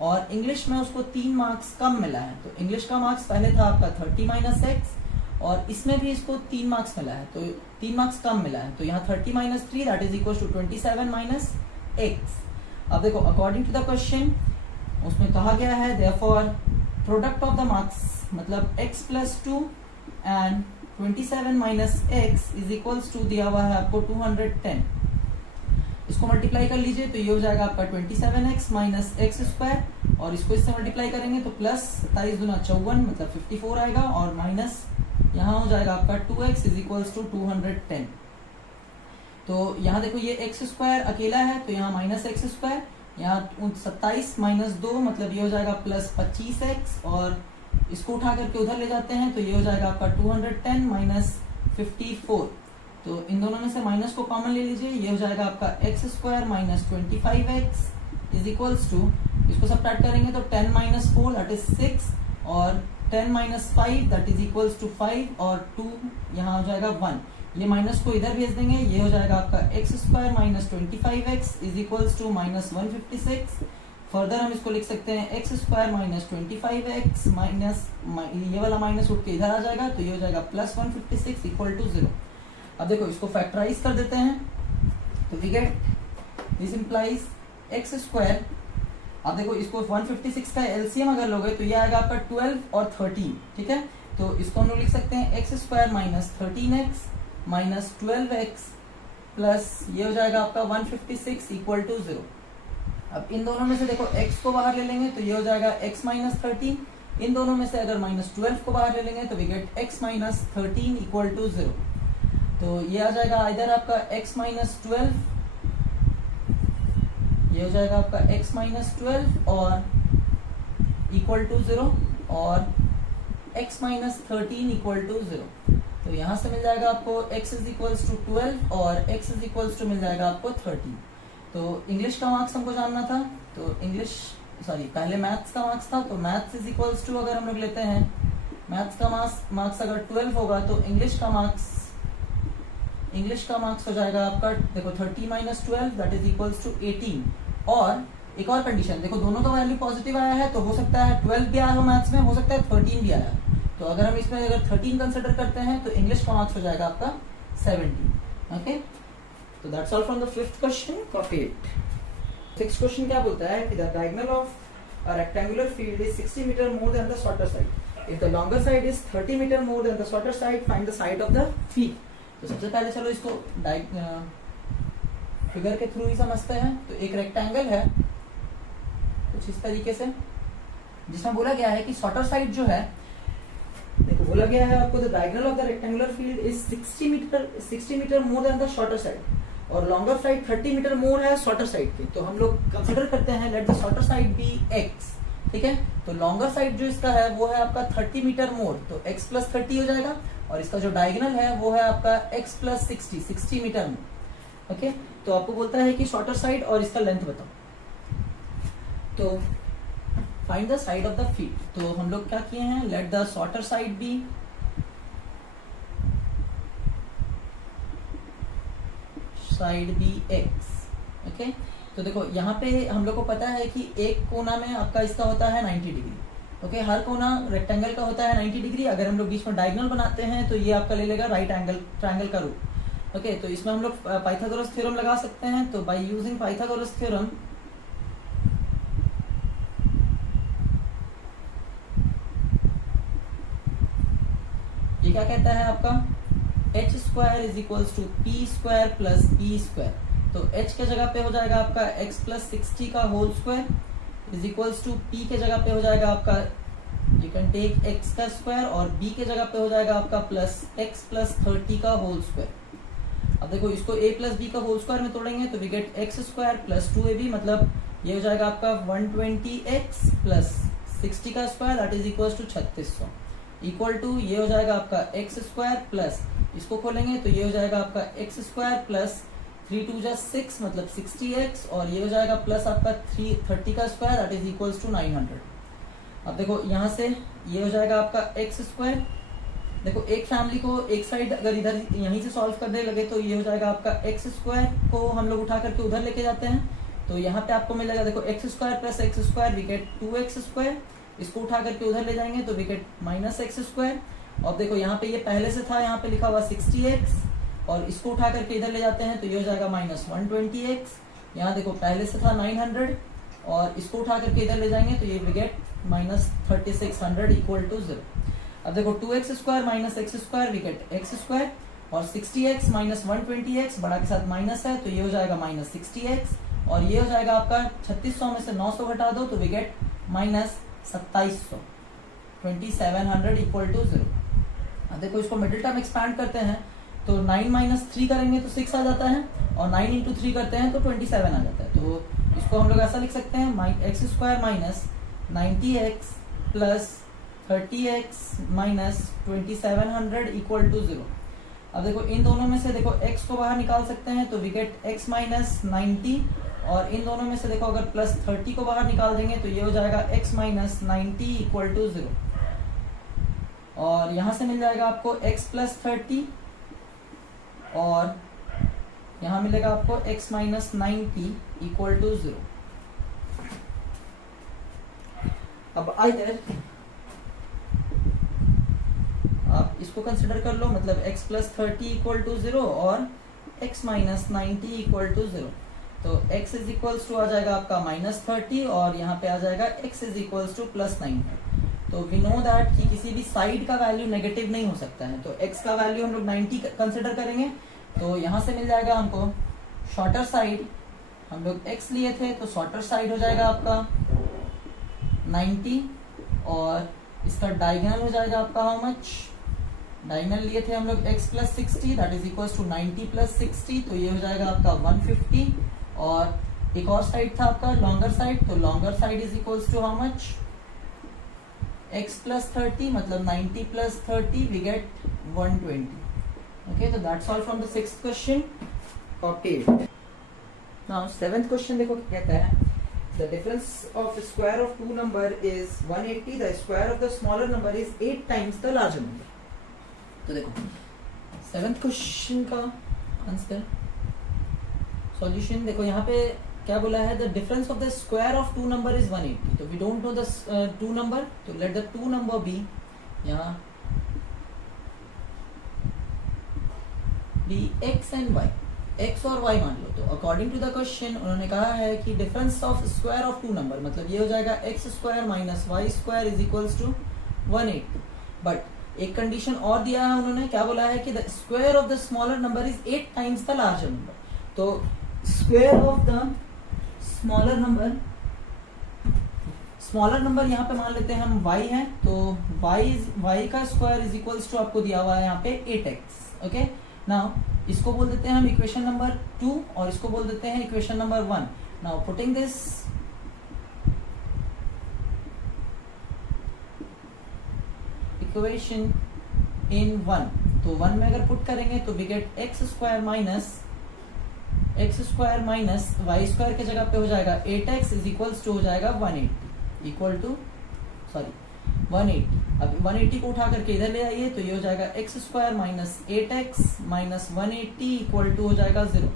और इंग्लिश में उसको 3 मार्क्स कम मिला है तो इंग्लिश का मार्क्स पहले था आपका 30 माइनस x और इसमें भी इसको 3 मार्क्स मिला है तो 3 मार्क्स कम मिला है तो यहाँ 30 minus 3 that is equal to 27 minus x। अब देखो अकॉर्डिंग टू द क्वेश्चन उसमें कहा गया है therefore product of the marks मतलब x plus 2 and 27 minus x is equals to दिया हुआ है आपको 210। इसको मल्टीप्लाई कर लीजिए तो ये हो जाएगा आपका 27x माइनस एक्स स्क्वायर, और इसको इससे मल्टीप्लाई करेंगे तो प्लस 27 दूना 54 मतलब 54 आएगा, और माइनस यहाँ हो जाएगा आपका 2x इज इक्वल्स टू 210। तो यहाँ देखो ये एक्स स्क्वायर अकेला है तो यहाँ माइनस एक्स स्क्वायर, यहाँ 27 माइनस 2 मतलब ये हो जाएगा प्लस 25x, और इसको उठा करके उधर ले जाते हैं तो ये हो जाएगा आपका 210 माइनस 54। तो इन दोनों में से माइनस को कॉमन ले लीजिए, ये हो जाएगा आपका x square minus 25x is equals to, इसको सब्ट्रैक्ट करेंगे तो 10 माइनस 4 दैट इज 6, और 10 minus 5 that is equals to 5, और 2 यहाँ हो जाएगा 1, ये माइनस को इधर भेज देंगे, ये हो जाएगा आपका x square minus 25x is equals to minus 156। Further हम इसको लिख सकते हैं x square minus 25x minus ये वाला माइनस उठ के इधर आ जाएगा तो ये हो जाएगा प्लस 156 इक्वल टू 0। अब देखो इसको फैक्टराइज कर देते हैं तो we get this implies x square. अब देखो इसको 156 का एलसीएम अगर लोगे तो ये आएगा आपका 12 और 13, ठीक है। तो इसको हम लोग लिख सकते हैं x square minus 13x minus 12x plus ये हो जाएगा आपका 156 इक्वल टू 0। अब इन दोनों में से देखो x को बाहर ले लेंगे तो ये हो जाएगा x माइनस 13, इन दोनों में से अगर माइनस 12 को बाहर ले लेंगे तो we get x minus 13 equal to 0। तो ये आ जाएगा इधर आपका x माइनस 12, ये हो जाएगा आपका x माइनस 12 और इक्वल टू 0, और x माइनस 13 इक्वल टू 0। तो यहाँ से मिल जाएगा आपको x इज इक्वल्स टू 12 और x इज इक्वल्स टू मिल जाएगा आपको 13। तो इंग्लिश का मार्क्स हमको जानना था, तो पहले मैथ्स का मार्क्स था, तो मैथ्स इज इक्वल्स टू अगर हम लोग लेते हैं मैथ्स का मार्क्स अगर 12 होगा तो इंग्लिश का मार्क्स हो जाएगा आपका देखो 30 minus 12 that is equals to 18। और एक और कंडीशन देखो, दोनों का वैल्यू पॉजिटिव आया है तो हो सकता है 12 भी आया हो मैथ्स में, हो सकता है 13 भी आया। तो अगर हम इसमें अगर 13 कंसिडर करते हैं तो इंग्लिश का मार्क्स हो जाएगा आपका 70। ओके, तो that's all from the fifth question. Copy it. Sixth question क्या बोलता है कि the diagonal of a rectangular field is 60 metre more than the shorter side. If the longer side is 30 metre more than the shorter side, find the side of the field. तो सबसे पहले चलो इसको figure के through ही समझते हैं। तो एक रेक्टेंगल है कुछ इस तरीके से, जिसमें बोला गया है कि शॉर्टर साइड जो है, देखो बोला गया है आपको the diagonal of the rectangular field is 60 metre more than the shorter side, और लॉन्गर साइड 30 मीटर मोर है शॉर्टर साइड की। तो हम लोग कंसिडर करते हैं let the shorter side be x, ठीक है। तो लॉन्गर साइड जो इसका है वो है आपका 30 मीटर मोर, तो x प्लस 30 हो जाएगा, और इसका जो डायगोनल है वो है आपका x plus 60 metre more. Okay, तो आपको बोलता है कि शॉर्टर साइड और इसका लेंथ बताओ। तो find the side of the field. तो हम लोग क्या किए हैं, let the shorter side be x। Okay, तो देखो यहाँ पे हम लोग को पता है कि एक कोना में आपका इसका होता है 90 डिग्री। ओके, हर कोना रेक्टेंगल का होता है 90 डिग्री। अगर हम लोग बीच में डायगोनल बनाते हैं तो ये आपका ले लेगा राइट एंगल ट्रायंगल का रूप। ओके, तो इसमें हम लोग पाइथागोरस थ्योरम लगा सकते हैं। तो बाय यूजिंग पाइथागोरस थ्योरम ये क्या कहता है आपका, h square is equals to p square plus B square. तो h के जगह पे हो जाएगा आपका x प्लस 60 का whole square is equals to p के जगह पे हो जाएगा आपका यू कैन टेक x का स्क्वायर, और b के जगह पे हो जाएगा आपका प्लस x प्लस 30 का होल स्क्वायर। अब देखो इसको a प्लस b का होल स्क्वायर में तोड़ेंगे तो we get x square plus 2ab, मतलब ये हो जाएगा आपका 120x प्लस 60 का square that is equals to 3600 equal to ये हो जाएगा आपका एक्स स्क्वायर प्लस, इसको खोलेंगे तो ये हो जाएगा आपका एक्स स्क्वायर प्लस 3 2 6 मतलब 60x, और ये हो जाएगा प्लस आपका 30 का square that is equals to 900। अब देखो यहाँ से ये हो जाएगा आपका एक्स स्क्वायर। देखो एक फैमिली को एक साइड अगर इधर यहीं से सॉल्व करने लगे तो ये हो जाएगा आपका एक्स स्क्वायर को हम लोग उठा करके उधर लेके जाते हैं तो यहाँ पे आपको मिलेगा देखो x square plus x square we get 2x square, इसको उठा करके उधर ले जाएंगे तो we get minus x square. और देखो यहाँ पे ये पहले से था, यहाँ पे लिखा हुआ 60x, और इसको उठा करके इधर ले जाते हैं तो ये हो जाएगा माइनस 120x। यहाँ देखो पहले से था 900, और इसको उठा करके इधर ले जाएंगे तो ये we get minus 3600 equal to 0। अब देखो 2x square minus x square we get x square, और 60x माइनस 120x बड़ा के साथ माइनस है तो ये हो जाएगा माइनस 60x, और ये हो जाएगा आपका 3600 में से 900 घटा दो तो we get minus 2700, 2700 equal to 0। अब देखो इसको मिडिल टर्म एक्सपैंड करते हैं तो 9 माइनस 3 करेंगे तो 6 आ जाता है, और 9 इंटू 3 करते हैं तो 27 आ जाता है। तो इसको हम लोग ऐसा लिख सकते हैं x square minus 90x plus 30x minus 2700 equal to 0। अब देखो इन दोनों में से देखो x को बाहर निकाल सकते हैं तो वी गेट x माइनस 90, और इन दोनों में से देखो अगर प्लस 30 को बाहर निकाल देंगे तो ये हो जाएगा x माइनस 90 इक्वल टू 0, और यहां से मिल जाएगा आपको x प्लस 30, और यहां मिलेगा आपको x माइनस 90 इक्वल टू 0। अब इधर आप इसको कंसिडर कर लो, मतलब x प्लस 30 इक्वल टू 0 और x माइनस 90 इक्वल टू 0। तो x इज इक्वल्स टू आ जाएगा आपका माइनस 30, और यहाँ पे आ जाएगा x is equals to plus 90। तो वी नो दैट कि किसी भी साइड का वैल्यू नेगेटिव नहीं हो सकता है, तो x का वैल्यू हम लोग 90 कंसिडर करेंगे। तो यहाँ से मिल जाएगा हमको शॉर्टर साइड, हम लोग x लिए थे तो शॉर्टर साइड हो जाएगा आपका 90, और इसका डायगोनल हो जाएगा आपका हाउ मच, डायगोनल लिए थे हम लोग x plus 60 that is equals to 90 plus 60, तो ये हो जाएगा आपका 150, और एक और साइड था आपका लॉन्गर साइड, तो longer side is equals to how much, x plus 30 मतलब 90 प्लस 30 वी गेट 120। ओके, तो that's all from the 6th question. Copy now 7th question देखो क्या कहता है, the difference of square of two number is 180, the square of the smaller number is 8 times the larger number। तो देखो 7th question का answer solution देखो यहाँ पे क्या बोला है, the difference of the square of two number is 180। तो we don't know the two number, तो let the two number be यहाँ be x and y, x और y मान लो। तो अकॉर्डिंग टू द क्वेश्चन उन्होंने कहा है कि difference of square of two number, मतलब ये हो जाएगा x square minus y square is equals to 180। But एक कंडीशन और दिया है उन्होंने, क्या बोला है कि the square of the smaller number is 8 times the larger number. तो square of the smaller number यहाँ पे मान लेते हैं हम y है, तो y का स्क्वायर इज इक्वल्स टू आपको दिया हुआ है यहाँ पे 8x। ओके, नाउ इसको बोल देते हैं हम इक्वेशन नंबर 2 और इसको बोल देते हैं equation number 1। Now putting this equation in 1, तो 1 में अगर पुट करेंगे तो we get x square minus Y square के जगह पे हो जाएगा 8x इज इक्वल्स टू हो जाएगा 180 इक्वल टू 180। अब 180 को उठा करके इधर ले आइए तो ये हो जाएगा x square minus 8x minus 180 equal to हो जाएगा 0।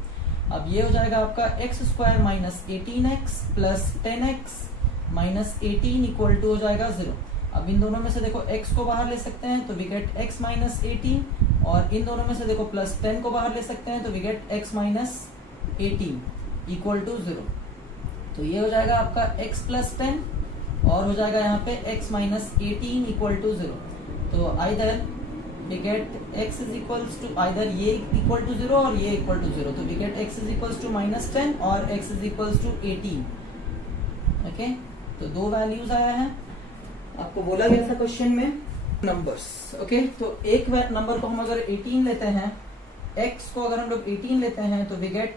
अब ये हो जाएगा आपका x square minus 18x plus 10x minus 18 equal to हो जाएगा 0। अब इन दोनों में से देखो x को बाहर ले सकते हैं तो वी गेट x माइनस 18, और इन दोनों में से देखो प्लस 10 को बाहर ले सकते हैं तो we get x minus 18 equal to 0। तो ये हो जाएगा आपका x प्लस 10 और हो जाएगा यहाँ पे x माइनस 18 इक्वल टू 0। तो either we get x is equals to either ये इक्वल टू 0 और ये इक्वल टू 0। तो we get x is equals to minus 10 और x is equals to 18। Okay, तो दो वैल्यूज आया है, आपको बोला गया था क्वेश्चन में नंबर्स। ओके, तो एक नंबर को हम अगर 18 लेते हैं, x को अगर हम लोग 18 लेते हैं तो वी गेट,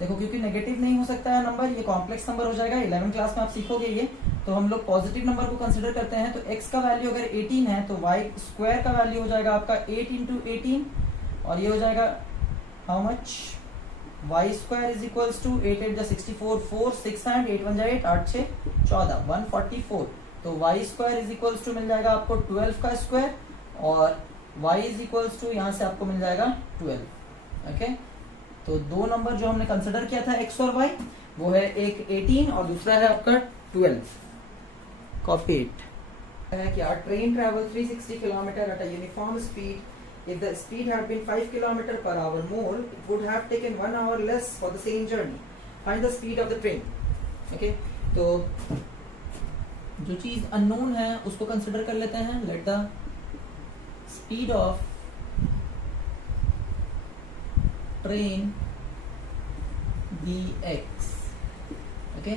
देखो क्योंकि नेगेटिव नहीं हो सकता है नंबर, ये कॉम्प्लेक्स नंबर हो जाएगा। 11 क्लास में आप सीखोगे ये। तो हम लोग पॉजिटिव नंबर को कंसिडर करते हैं, तो x का वैल्यू अगर 18 है तो y स्क्वायर का वैल्यू हो जाएगा आपका 8 इंटू 18 और ये हो जाएगा how much, y square is equals to 8 8 64 4 6 and 8 1 8 8 6 14 144। तो y square is equals to मिल जाएगा आपको 12 का स्क्वायर और y इज इक्वल्स टू यहाँ से आपको मिल जाएगा 12। ओके, तो दो नंबर जो हमने कंसिडर किया था x और y वो है एक 18 और दूसरा है आपका 12। कॉपी इट है कि our train travel 360 km at a uniform speed. If the speed had been 5 km per hour more, it would have taken 1 hour less for the same journey. Find the speed of the train. Okay, तो जो चीज unknown है उसको consider कर लेते हैं। Let the speed of train dx। Okay,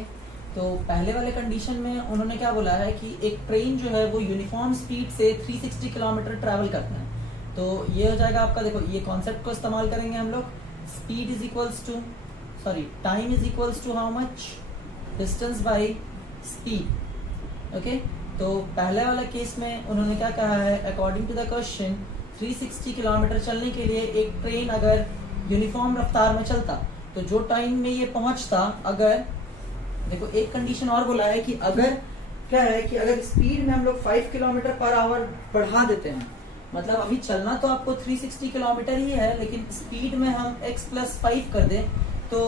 तो पहले वाले कंडीशन में उन्होंने क्या बोला है कि एक ट्रेन जो है वो यूनिफॉर्म स्पीड से 360 किलोमीटर ट्रैवल करता है। तो ये हो जाएगा आपका, देखो ये कॉन्सेप्ट को इस्तेमाल करेंगे हम लोग, speed is equals to time is equals to how much, distance by speed. Okay, तो पहले वाला केस में उन्होंने क्या कहा है, according to the question 360 kilometre चलने के लिए एक ट्रेन अगर यूनिफॉर्म रफ्तार में चलता तो जो टाइम में ये पहुंचता, अगर देखो एक कंडीशन और बोला है कि अगर क्या है कि अगर स्पीड में हम लोग 5 किलोमीटर पर आवर बढ़ा देते हैं, मतलब अभी चलना तो आपको 360 किलोमीटर ही है, लेकिन स्पीड में हम x+5 कर दें तो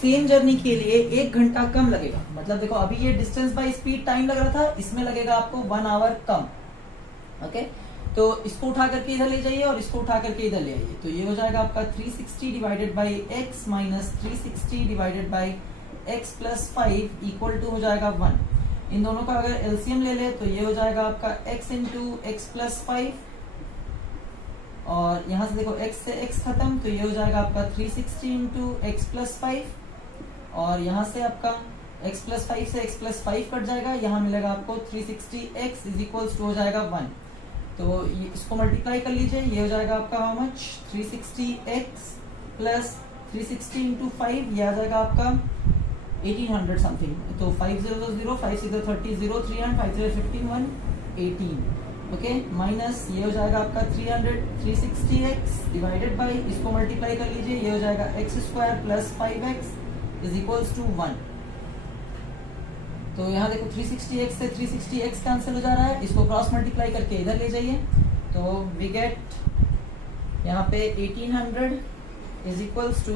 सेम जर्नी के लिए 1 घंटा कम लगेगा। मतलब देखो अभी ये डिस्टेंस बाय स्पीड टाइम लग रहा था, इसमें लगेगा आपको 1 आवर कम। ओके, तो इसको उठा करके इधर ले जाइए और इसको उठा करके इधर ले आइए, तो ये हो जाएगा आपका 360 divided by x minus 360 divided by x+5 equal to हो जाएगा 1। इन दोनों का अगर एलसीएम ले ले तो ये हो जाएगा आपका x इंटू x+5, और यहाँ से देखो x से x खत्म, तो ये हो जाएगा आपका 360 इंटू x+5, और यहाँ से आपका x+5 से x+5 कट जाएगा, यहाँ मिलेगा आपको 360x इज इक्वल्स टू हो जाएगा 1। तो इसको मल्टीप्लाई कर लीजिए, ये हो जाएगा आपका how much, 360x plus 360 into 5, ये आ जाएगा आपका 1800 समथिंग। तो 5 0 0 5 6 30 0 3 and 5 0 15 1 18। ओके, माइनस ये हो जाएगा आपका 300 360x डिवाइडेड बाई, इसको मल्टीप्लाई कर लीजिए, ये हो जाएगा x² plus 5x is equals to 1। तो यहाँ देखो 360x से 360x कैंसिल हो जा रहा है, इसको क्रॉस मल्टीप्लाई करके इधर ले जाइए, तो वी गेट यहाँ पे 1800 is equals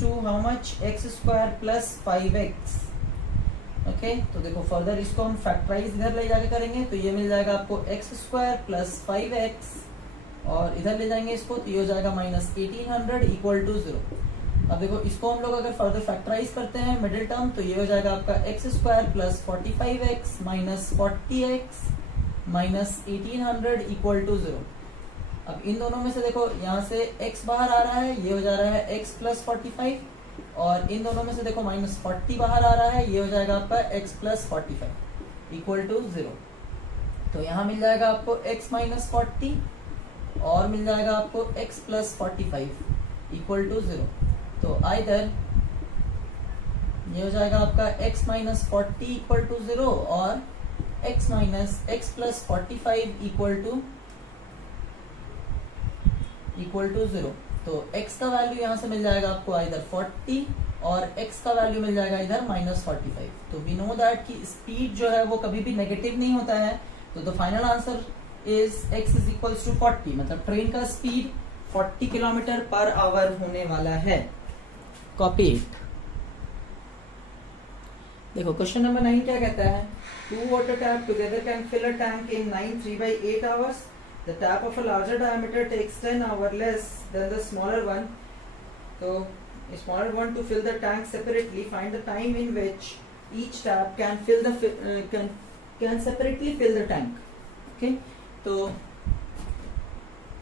to how much, x² plus 5x। Okay, तो देखो फर्दर इसको हम फैक्टराइज इधर ले जाके करेंगे, तो ये मिल जाएगा आपको x² प्लस 5x, और इधर ले जाएंगे इसको, तो ये हो जाएगा माइनस 1800 इक्वल टू 0। अब देखो इसको हम लोग अगर फर्दर फैक्टराइज करते हैं मिडिल टर्म, तो ये हो जाएगा आपका x² plus 45x minus 40x minus 1800 equal to 0। अब इन दोनों में से देखो यहाँ से x बाहर आ रहा है, ये हो जा रहा है x प्लस 45, और इन दोनों में से देखो माइनस 40 बाहर आ रहा है, ये हो जाएगा आपका x प्लस 45 इक्वल टू 0। तो यहाँ मिल जाएगा आपको x माइनस 40 और मिल जाएगा आपको x प्लस 45 इक्वल टू 0। तो आइदर ये हो जाएगा आपका x माइनस 40 इक्वल टू 0 और x minus x plus 45 equal to 0। तो x का वैल्यू यहाँ से मिल जाएगा आपको आइदर 40 और x का वैल्यू मिल जाएगा इधर माइनस 45। तो वी नो दैट कि स्पीड जो है वो कभी भी नेगेटिव नहीं होता है, तो the final answer is x is equals to 40, मतलब ट्रेन का स्पीड 40 किलोमीटर पर आवर होने वाला है। Copy it. देखो क्वेश्चन नंबर 9 क्या कहता है, 2 water tap together can fill a tank in 9 3/8 hours. The tap of a larger diameter takes 10 hours less than the smaller one. So, a smaller one to fill the tank separately. Find the time in which each tap can fill the can separately fill the tank. Okay? तो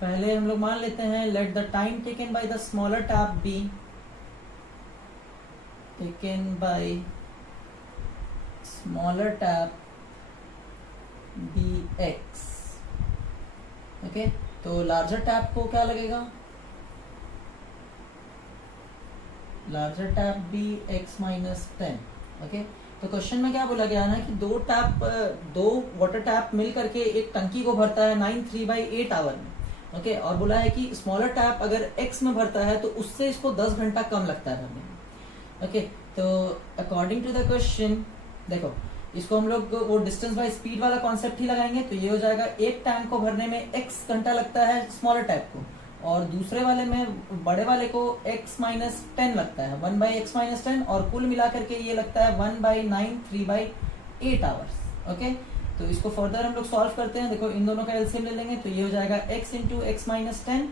पहले हम लोग मान लेते हैं let the time taken by the smaller tap be taken by smaller tap be x। Okay, तो larger tap को क्या लगेगा, लार्जर टैप भी x माइनस 10। ओके, तो क्वेश्चन में क्या बोला गया ना कि दो वाटर टैप मिल करके एक टंकी को भरता है 9 3/8 आवर में। ओके, और बोला है कि स्मॉलर टैप अगर x में भरता है तो उससे इसको 10 घंटा कम लगता है भरने में। ओके, तो अकॉर्डिंग टू द क्वेश्चन देखो इसको हम लोग वो डिस्टेंस बाय स्पीड वाला कॉन्सेप्ट ही लगाएंगे, तो ये हो जाएगा एक टैंक को भरने में x घंटा लगता है स्मॉलर टैप को, और दूसरे वाले में बड़े वाले को x माइनस 10 लगता है 1/x माइनस 10, और कुल मिला करके ये लगता है 1/9 3/8 आवर्स। ओके, तो इसको फर्दर हम लोग सॉल्व करते हैं। देखो इन दोनों का एलसीएम ले लेंगे, तो ये हो जाएगा x इंटू x माइनस 10,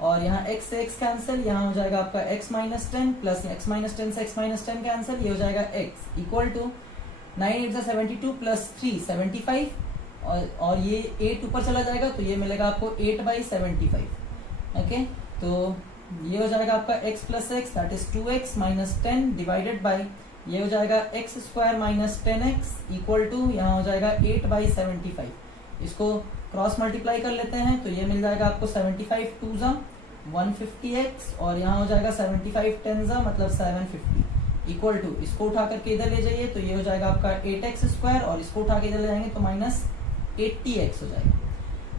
और यहाँ x से x कैंसिल, यहाँ हो जाएगा आपका x minus 10 plus x minus 10 से x माइनस 10 कैंसिल, ये हो जाएगा x इक्वल टू 9 8 72 प्लस 3 75, और ये 8 ऊपर चला जाएगा तो ये मिलेगा आपको 8/75। ओके, तो ये हो जाएगा आपका x plus x that is 2x minus 10 divided by ये हो जाएगा x square minus 10x equal to यहाँ हो जाएगा 8/75। इसको क्रॉस मल्टीप्लाई कर लेते हैं तो ये मिल जाएगा आपको 75 2 जा 150x और यहाँ हो जाएगा 75 10 जा मतलब 750 इक्वल टू इसको उठा करके इधर ले जाइए तो ये हो जाएगा आपका 8x स्क्वायर और इसको उठा के इधर ले जाएंगे तो माइनस 80x हो जाएगा।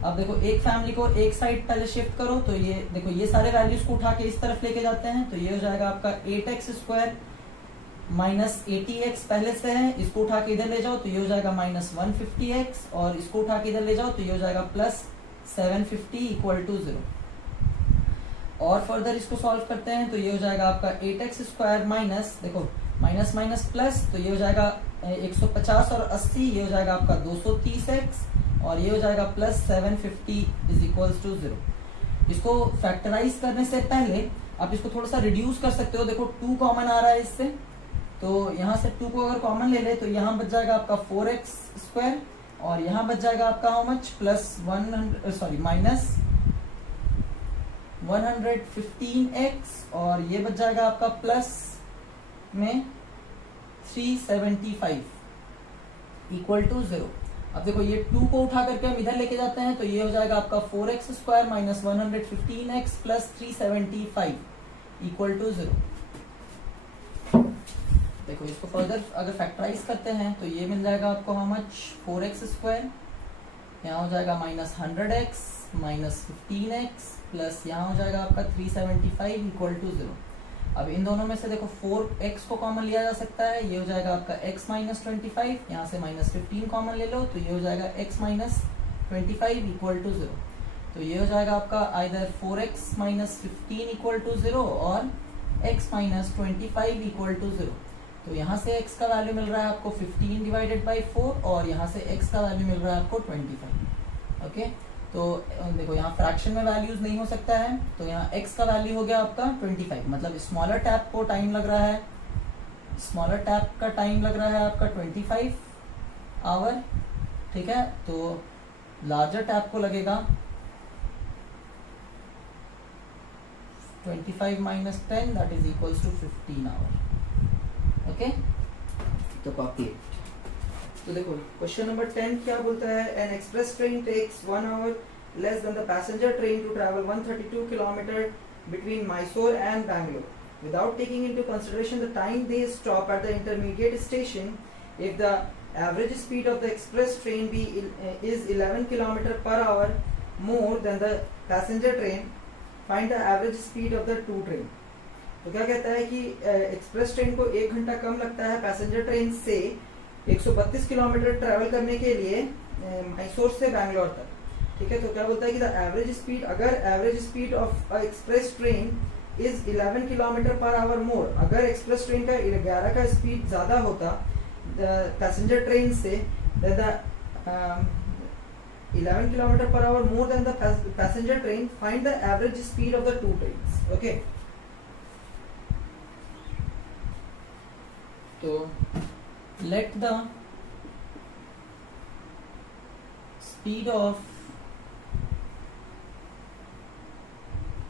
अब देखो एक फैमिली को एक साइड पहले शिफ्ट करो तो ये देखो ये सारे वैल्यूज को उठा के इस तरफ लेके जाते हैं तो ये हो जाएगा आपका 8x स्क्वायर माइनस 80x पहले से है, इसको उठा के इधर ले जाओ तो ये हो जाएगा माइनस 150x और इसको उठा के इधर ले जाओ तो ये हो जाएगा प्लस 750 इक्वल टू 0। और फर्दर इसको सॉल्व करते हैं तो ये हो जाएगा आपका 8x स्क्वायर माइनस देखो माइनस माइनस प्लस तो ये हो जाएगा 150 और 80 ये हो जाएगा आपका 230x और ये हो जाएगा प्लस 750 इज इक्वल्स टू 0। इसको फैक्टराइज करने से पहले आप इसको थोड़ा सा रिड्यूस कर सकते हो। देखो 2 कॉमन आ रहा है इससे तो यहाँ से 2 को अगर कॉमन ले ले तो यहाँ बच जाएगा आपका 4x स्क्वायर और यहाँ बच जाएगा आपका how much plus minus 115x और ये बच जाएगा आपका प्लस में 375 इक्वल टू 0। अब देखो ये 2 को उठा करके हम इधर लेके जाते हैं तो ये हो जाएगा आपका 4x square minus 115x plus 375 equal to 0। देखो इसको फर्दर अगर फैक्टराइज करते हैं तो ये मिल जाएगा आपको हाउ मच 4x स्क्वायर यहाँ हो जाएगा minus 100x minus 15x plus यहाँ हो जाएगा आपका 375 इक्वल टू 0। अब इन दोनों में से देखो 4x को कॉमन लिया जा सकता है, ये हो जाएगा आपका x माइनस 25 यहाँ से माइनस 15 कॉमन ले लो तो ये हो जाएगा x माइनस 25 इक्वल टू 0। तो ये हो जाएगा आपका either 4x minus 15 equal to 0 और x माइनस 25 इक्वल टू 0। तो यहाँ से x का वैल्यू मिल रहा है आपको 15 डिवाइडेड बाई 4 और यहाँ से x का वैल्यू मिल रहा है आपको 25। ओके, तो देखो यहाँ फ्रैक्शन में वैल्यूज नहीं हो सकता है तो यहाँ x का वैल्यू हो गया आपका 25 मतलब स्मॉलर टैप को टाइम लग रहा है, स्मॉलर टैप का टाइम लग रहा है आपका 25 आवर, ठीक है। तो लार्जर टैप को लगेगा 25 minus 10 that is equals to 15 hour. Okay, तो कॉपी इट। तो देखो क्वेश्चन नंबर 10 क्या बोलता है, an express train takes 1 hour less than the passenger train to travel 132 km between Mysore and Bangalore without taking into consideration the time they stop at the intermediate station. If the average speed of the express train is 11 km per hour more than the passenger train, find the average speed of the two train. तो क्या कहता है कि express train को 1 घंटा कम लगता है passenger train से 132 किलोमीटर ट्रैवल करने के लिए मैसूर से बैंगलोर तक, ठीक है। तो क्या बोलता है कि द एवरेज स्पीड, अगर average speed of express train is 11 kilometre per hour more, अगर एक्सप्रेस ट्रेन का 11 का स्पीड ज्यादा होता पैसेंजर ट्रेन से, the 11 kilometre per hour more than the passenger train, find the average speed of the two trains. Okay, तो let the speed of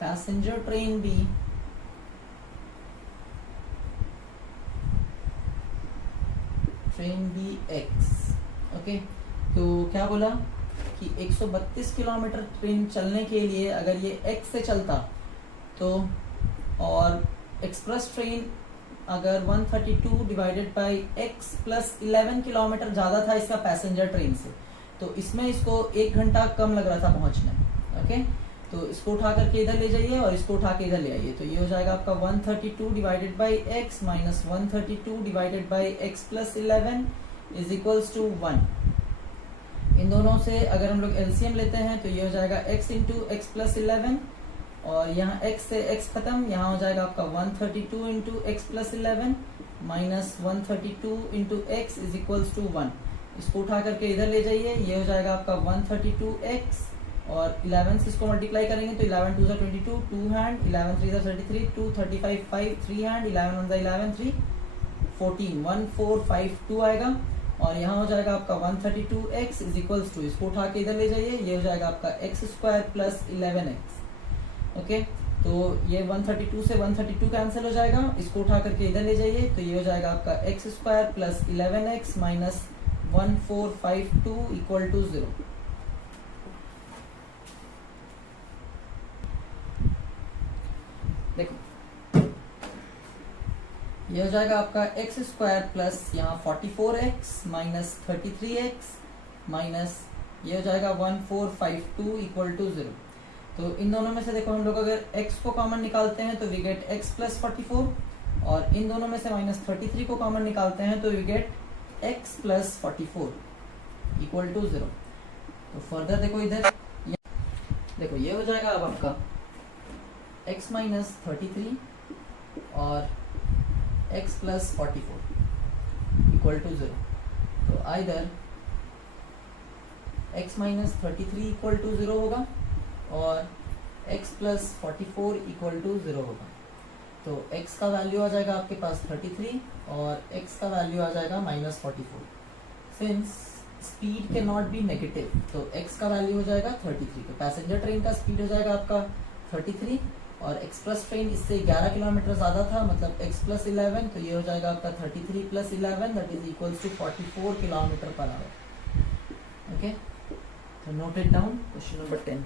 passenger train be x। Okay, तो क्या बोला कि 132 किलोमीटर ट्रेन चलने के लिए अगर ये x से चलता तो, और एक्सप्रेस ट्रेन अगर 132 divided by x plus 11 kilometre ज्यादा था इसका पैसेंजर ट्रेन से, तो इसमें इसको 1 घंटा कम लग रहा था पहुंचने। ओके, तो इसको उठा करके इधर ले जाइए और इसको उठा के इधर ले आइए तो ये हो जाएगा आपका 132 divided by x minus 132 divided by x plus 11 is equals to 1। इन दोनों से अगर हम लोग एलसीएम लेते हैं तो ये हो जाएगा x इंटू एक्स प्लस 11 और यहाँ x से x खत्म, यहाँ हो जाएगा आपका 132 into x plus 11 minus 132 into x is equals to 1। इसको उठा करके इधर ले जाइए, ये हो जाएगा आपका 132x और 11 से इसको मल्टीप्लाई करेंगे तो 11 2 22, 2 हैंड 11 3 33, 2 35 5, 3 हैंड 11 1 11 3 14, 1452 आएगा और यहाँ हो जाएगा आपका 132x इज इक्वल्स टू, इसको उठा के इधर ले जाइए, ये हो जाएगा आपका x square plus 11x। Okay, तो ये 132 से 132 कैंसिल हो जाएगा, इसको उठा करके इधर ले जाइए, तो ये हो जाएगा आपका x square plus 11x minus 1452 equal to 0। देखो ये हो जाएगा आपका एक्स स्क्वायर प्लस यहाँ 44x माइनस 33x माइनस ये हो जाएगा 1452 इक्वल टू 0। तो इन दोनों में से देखो हम लोग अगर x को कॉमन निकालते हैं तो वी गेट x प्लस 44 और इन दोनों में से माइनस 33 को कॉमन निकालते हैं तो we get x plus 44 equal to 0। तो फर्दर देखो इधर देखो ये हो जाएगा अब आपका x माइनस 33 और x प्लस 44 इक्वल टू 0। तो either x minus 33 equal to 0 होगा और x प्लस 44 इक्वल टू 0 होगा। तो x का वैल्यू आ जाएगा आपके पास 33 और x का वैल्यू आ जाएगा minus 44। Since speed can not be negative तो x का वैल्यू हो जाएगा 33। तो पैसेंजर ट्रेन का स्पीड हो जाएगा आपका 33 और एक्सप्रेस ट्रेन इससे 11 किलोमीटर ज़्यादा था, मतलब x प्लस 11, तो ये हो जाएगा आपका 33 plus 11 that is equals to 44 kilometre per hour. Okay, so note it down. Question number 10.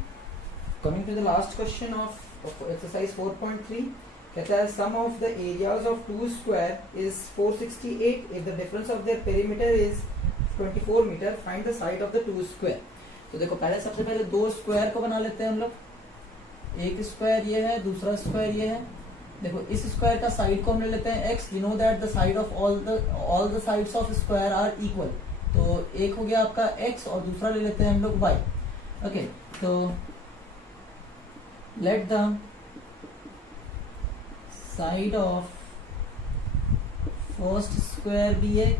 Coming to the last question of exercise 4.3, कहता है sum of the areas of two square is 468 if the difference of their perimeter is 24 meter. Find the side of the two square. तो देखो पहले सबसे पहले दो square को बना लेते हैं हम लोग। एक स्क्वायर ये है, दूसरा स्क्वायर ये है। देखो इस स्क्वायर का साइड को हम ले लेते हैं x। We know that the side of all the sides of square are equal. तो एक हो गया आपका x और दूसरा ले लेते हैं हम लोग y। ओके, तो let the side of first square be x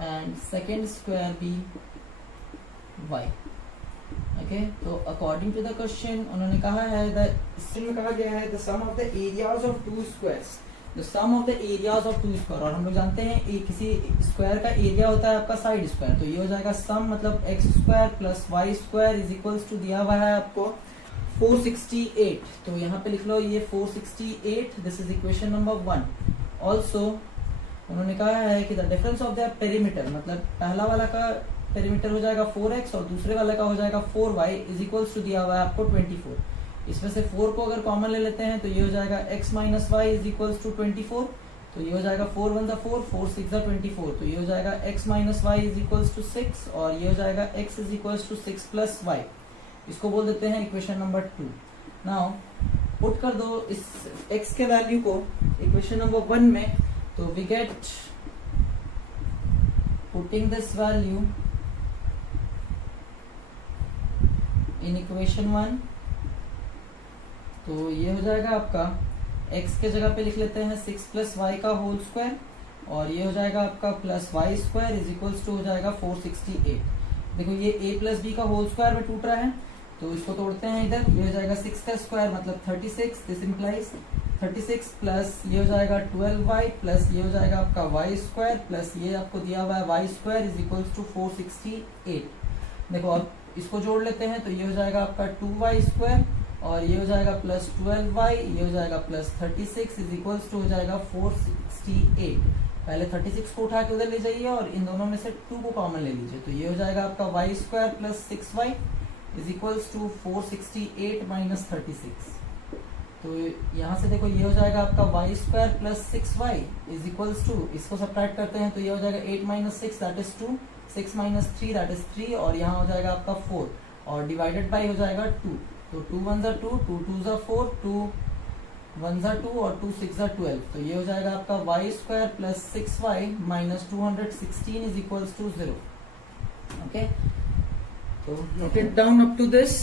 and second square be y। Okay, तो अकॉर्डिंग टू द क्वेश्चन उन्होंने कहा है में कहा गया है the sum of the areas of two squares, the sum of the areas of two square. और हम लोग जानते हैं किसी स्क्वायर का एरिया होता है आपका साइड स्क्वायर। तो ये हो जाएगा सम मतलब x square plus y square is equals to दिया हुआ है आपको 468। तो यहाँ पे लिख लो ये 468, this is equation number 1। Also उन्होंने कहा है कि the difference of the perimeter, मतलब पहला वाला का पेरीमीटर हो जाएगा 4x और दूसरे वाले का हो जाएगा 4y इज इक्वल्स टू दिया हुआ है आपको 24। इसमें से 4 को अगर कॉमन ले लेते हैं तो ये हो जाएगा x minus y is equals to 24। तो ये हो जाएगा 4 1 4, 4 6 24। तो ये हो जाएगा x minus y is equals to 6 और ये हो जाएगा x is equals to 6 plus y. इसको बोल देते हैं इक्वेशन नंबर 2। नाउ पुट कर दो इस x के वैल्यू को इक्वेशन नंबर 1 में, तो we get putting this value in equation 1। तो ये हो जाएगा आपका x के जगह पे लिख लेते हैं 6 प्लस वाई का होल स्क्वायर और ये हो जाएगा आपका plus y square is equals to हो जाएगा 468। देखो ये a प्लस बी का होल स्क्वायर में टूट रहा है तो इसको तोड़ते हैं इधर। ये हो जाएगा 6 का स्क्वायर मतलब 36, दिस इंप्लाइज 36 प्लस ये हो जाएगा 12y प्लस ये हो जाएगा आपका वाई स्क्वायर प्लस ये आपको दिया हुआ है y square is equals to 468। देखो अब इसको जोड़ लेते हैं तो ये हो जाएगा आपका 2y स्क्वायर और ये हो जाएगा प्लस 12y, ये हो जाएगा प्लस 36 इज इक्वल्स टू हो जाएगा 468। पहले 36 को उठा के उधर ले जाइए और इन दोनों में से 2 को कॉमन ले लीजिए। तो ये हो जाएगा आपका y square plus 6y is equals to 468 minus 36। तो यहाँ से देखो ये हो जाएगा आपका y square plus 6y is equals to, इसको सब्ट्रैक्ट करते हैं तो ये हो जाएगा 8 minus 6 that is 2, 6 minus 3 that is 3 और यहाँ हो जाएगा आपका 4 और डिवाइडेड बाई हो जाएगा 2। तो 2 1 2, 2 2 4, 2 1 2 और 2 6 12। तो ये हो जाएगा आपका y square plus 6y minus 216 is equals to 0। Okay, तो note it down up to this.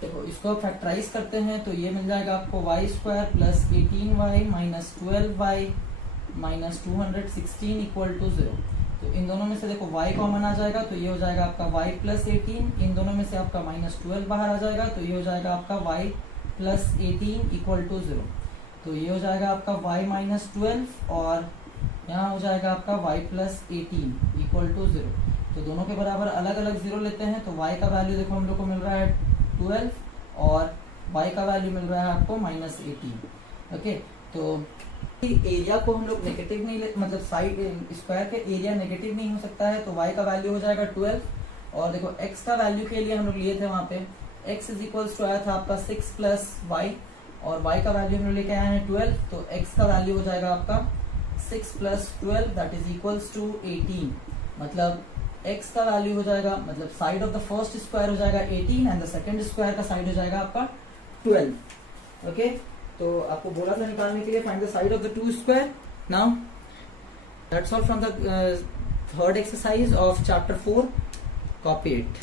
देखो इसको फैक्टराइज करते हैं तो ये मिल जाएगा आपको y square plus 18y minus 12y minus 216 equal to 0। तो इन दोनों में से देखो y कॉमन आ जाएगा तो ये हो जाएगा आपका y प्लस 18। इन दोनों में से आपका माइनस 12 बाहर आ जाएगा तो ये हो जाएगा आपका y प्लस 18 इक्वल टू 0। तो ये हो जाएगा आपका y माइनस 12 और यहाँ हो जाएगा आपका y प्लस 18 इक्वल टू 0। तो दोनों के बराबर अलग अलग 0 लेते हैं तो y का वैल्यू देखो हम लोग को मिल रहा है 12 और y का वैल्यू मिल रहा है आपको -18। ओके, तो एरिया को हम लोग नेगेटिव नहीं मतलब साइड स्क्वायर के एरिया नेगेटिव नहीं हो सकता है, तो y का वैल्यू हो जाएगा 12 और देखो x का वैल्यू के लिए हम लोग लिए थे वहां पे x इज इक्वल्स टू आया था आपका 6 प्लस y और y का वैल्यू हम लोग लेके आए हैं 12, तो x का वैल्यू हो जाएगा आपका 6 plus 12 that is equals to 18। मतलब x का वैल्यू हो जाएगा, मतलब side of the first square हो जाएगा 18 एंड द सेकंड स्क्वायर का साइड हो जाएगा आपका 12। ओके, तो आपको बोला था निकालने के लिए find the side of the to square. Now that's all from the third exercise of chapter 4। Copy it.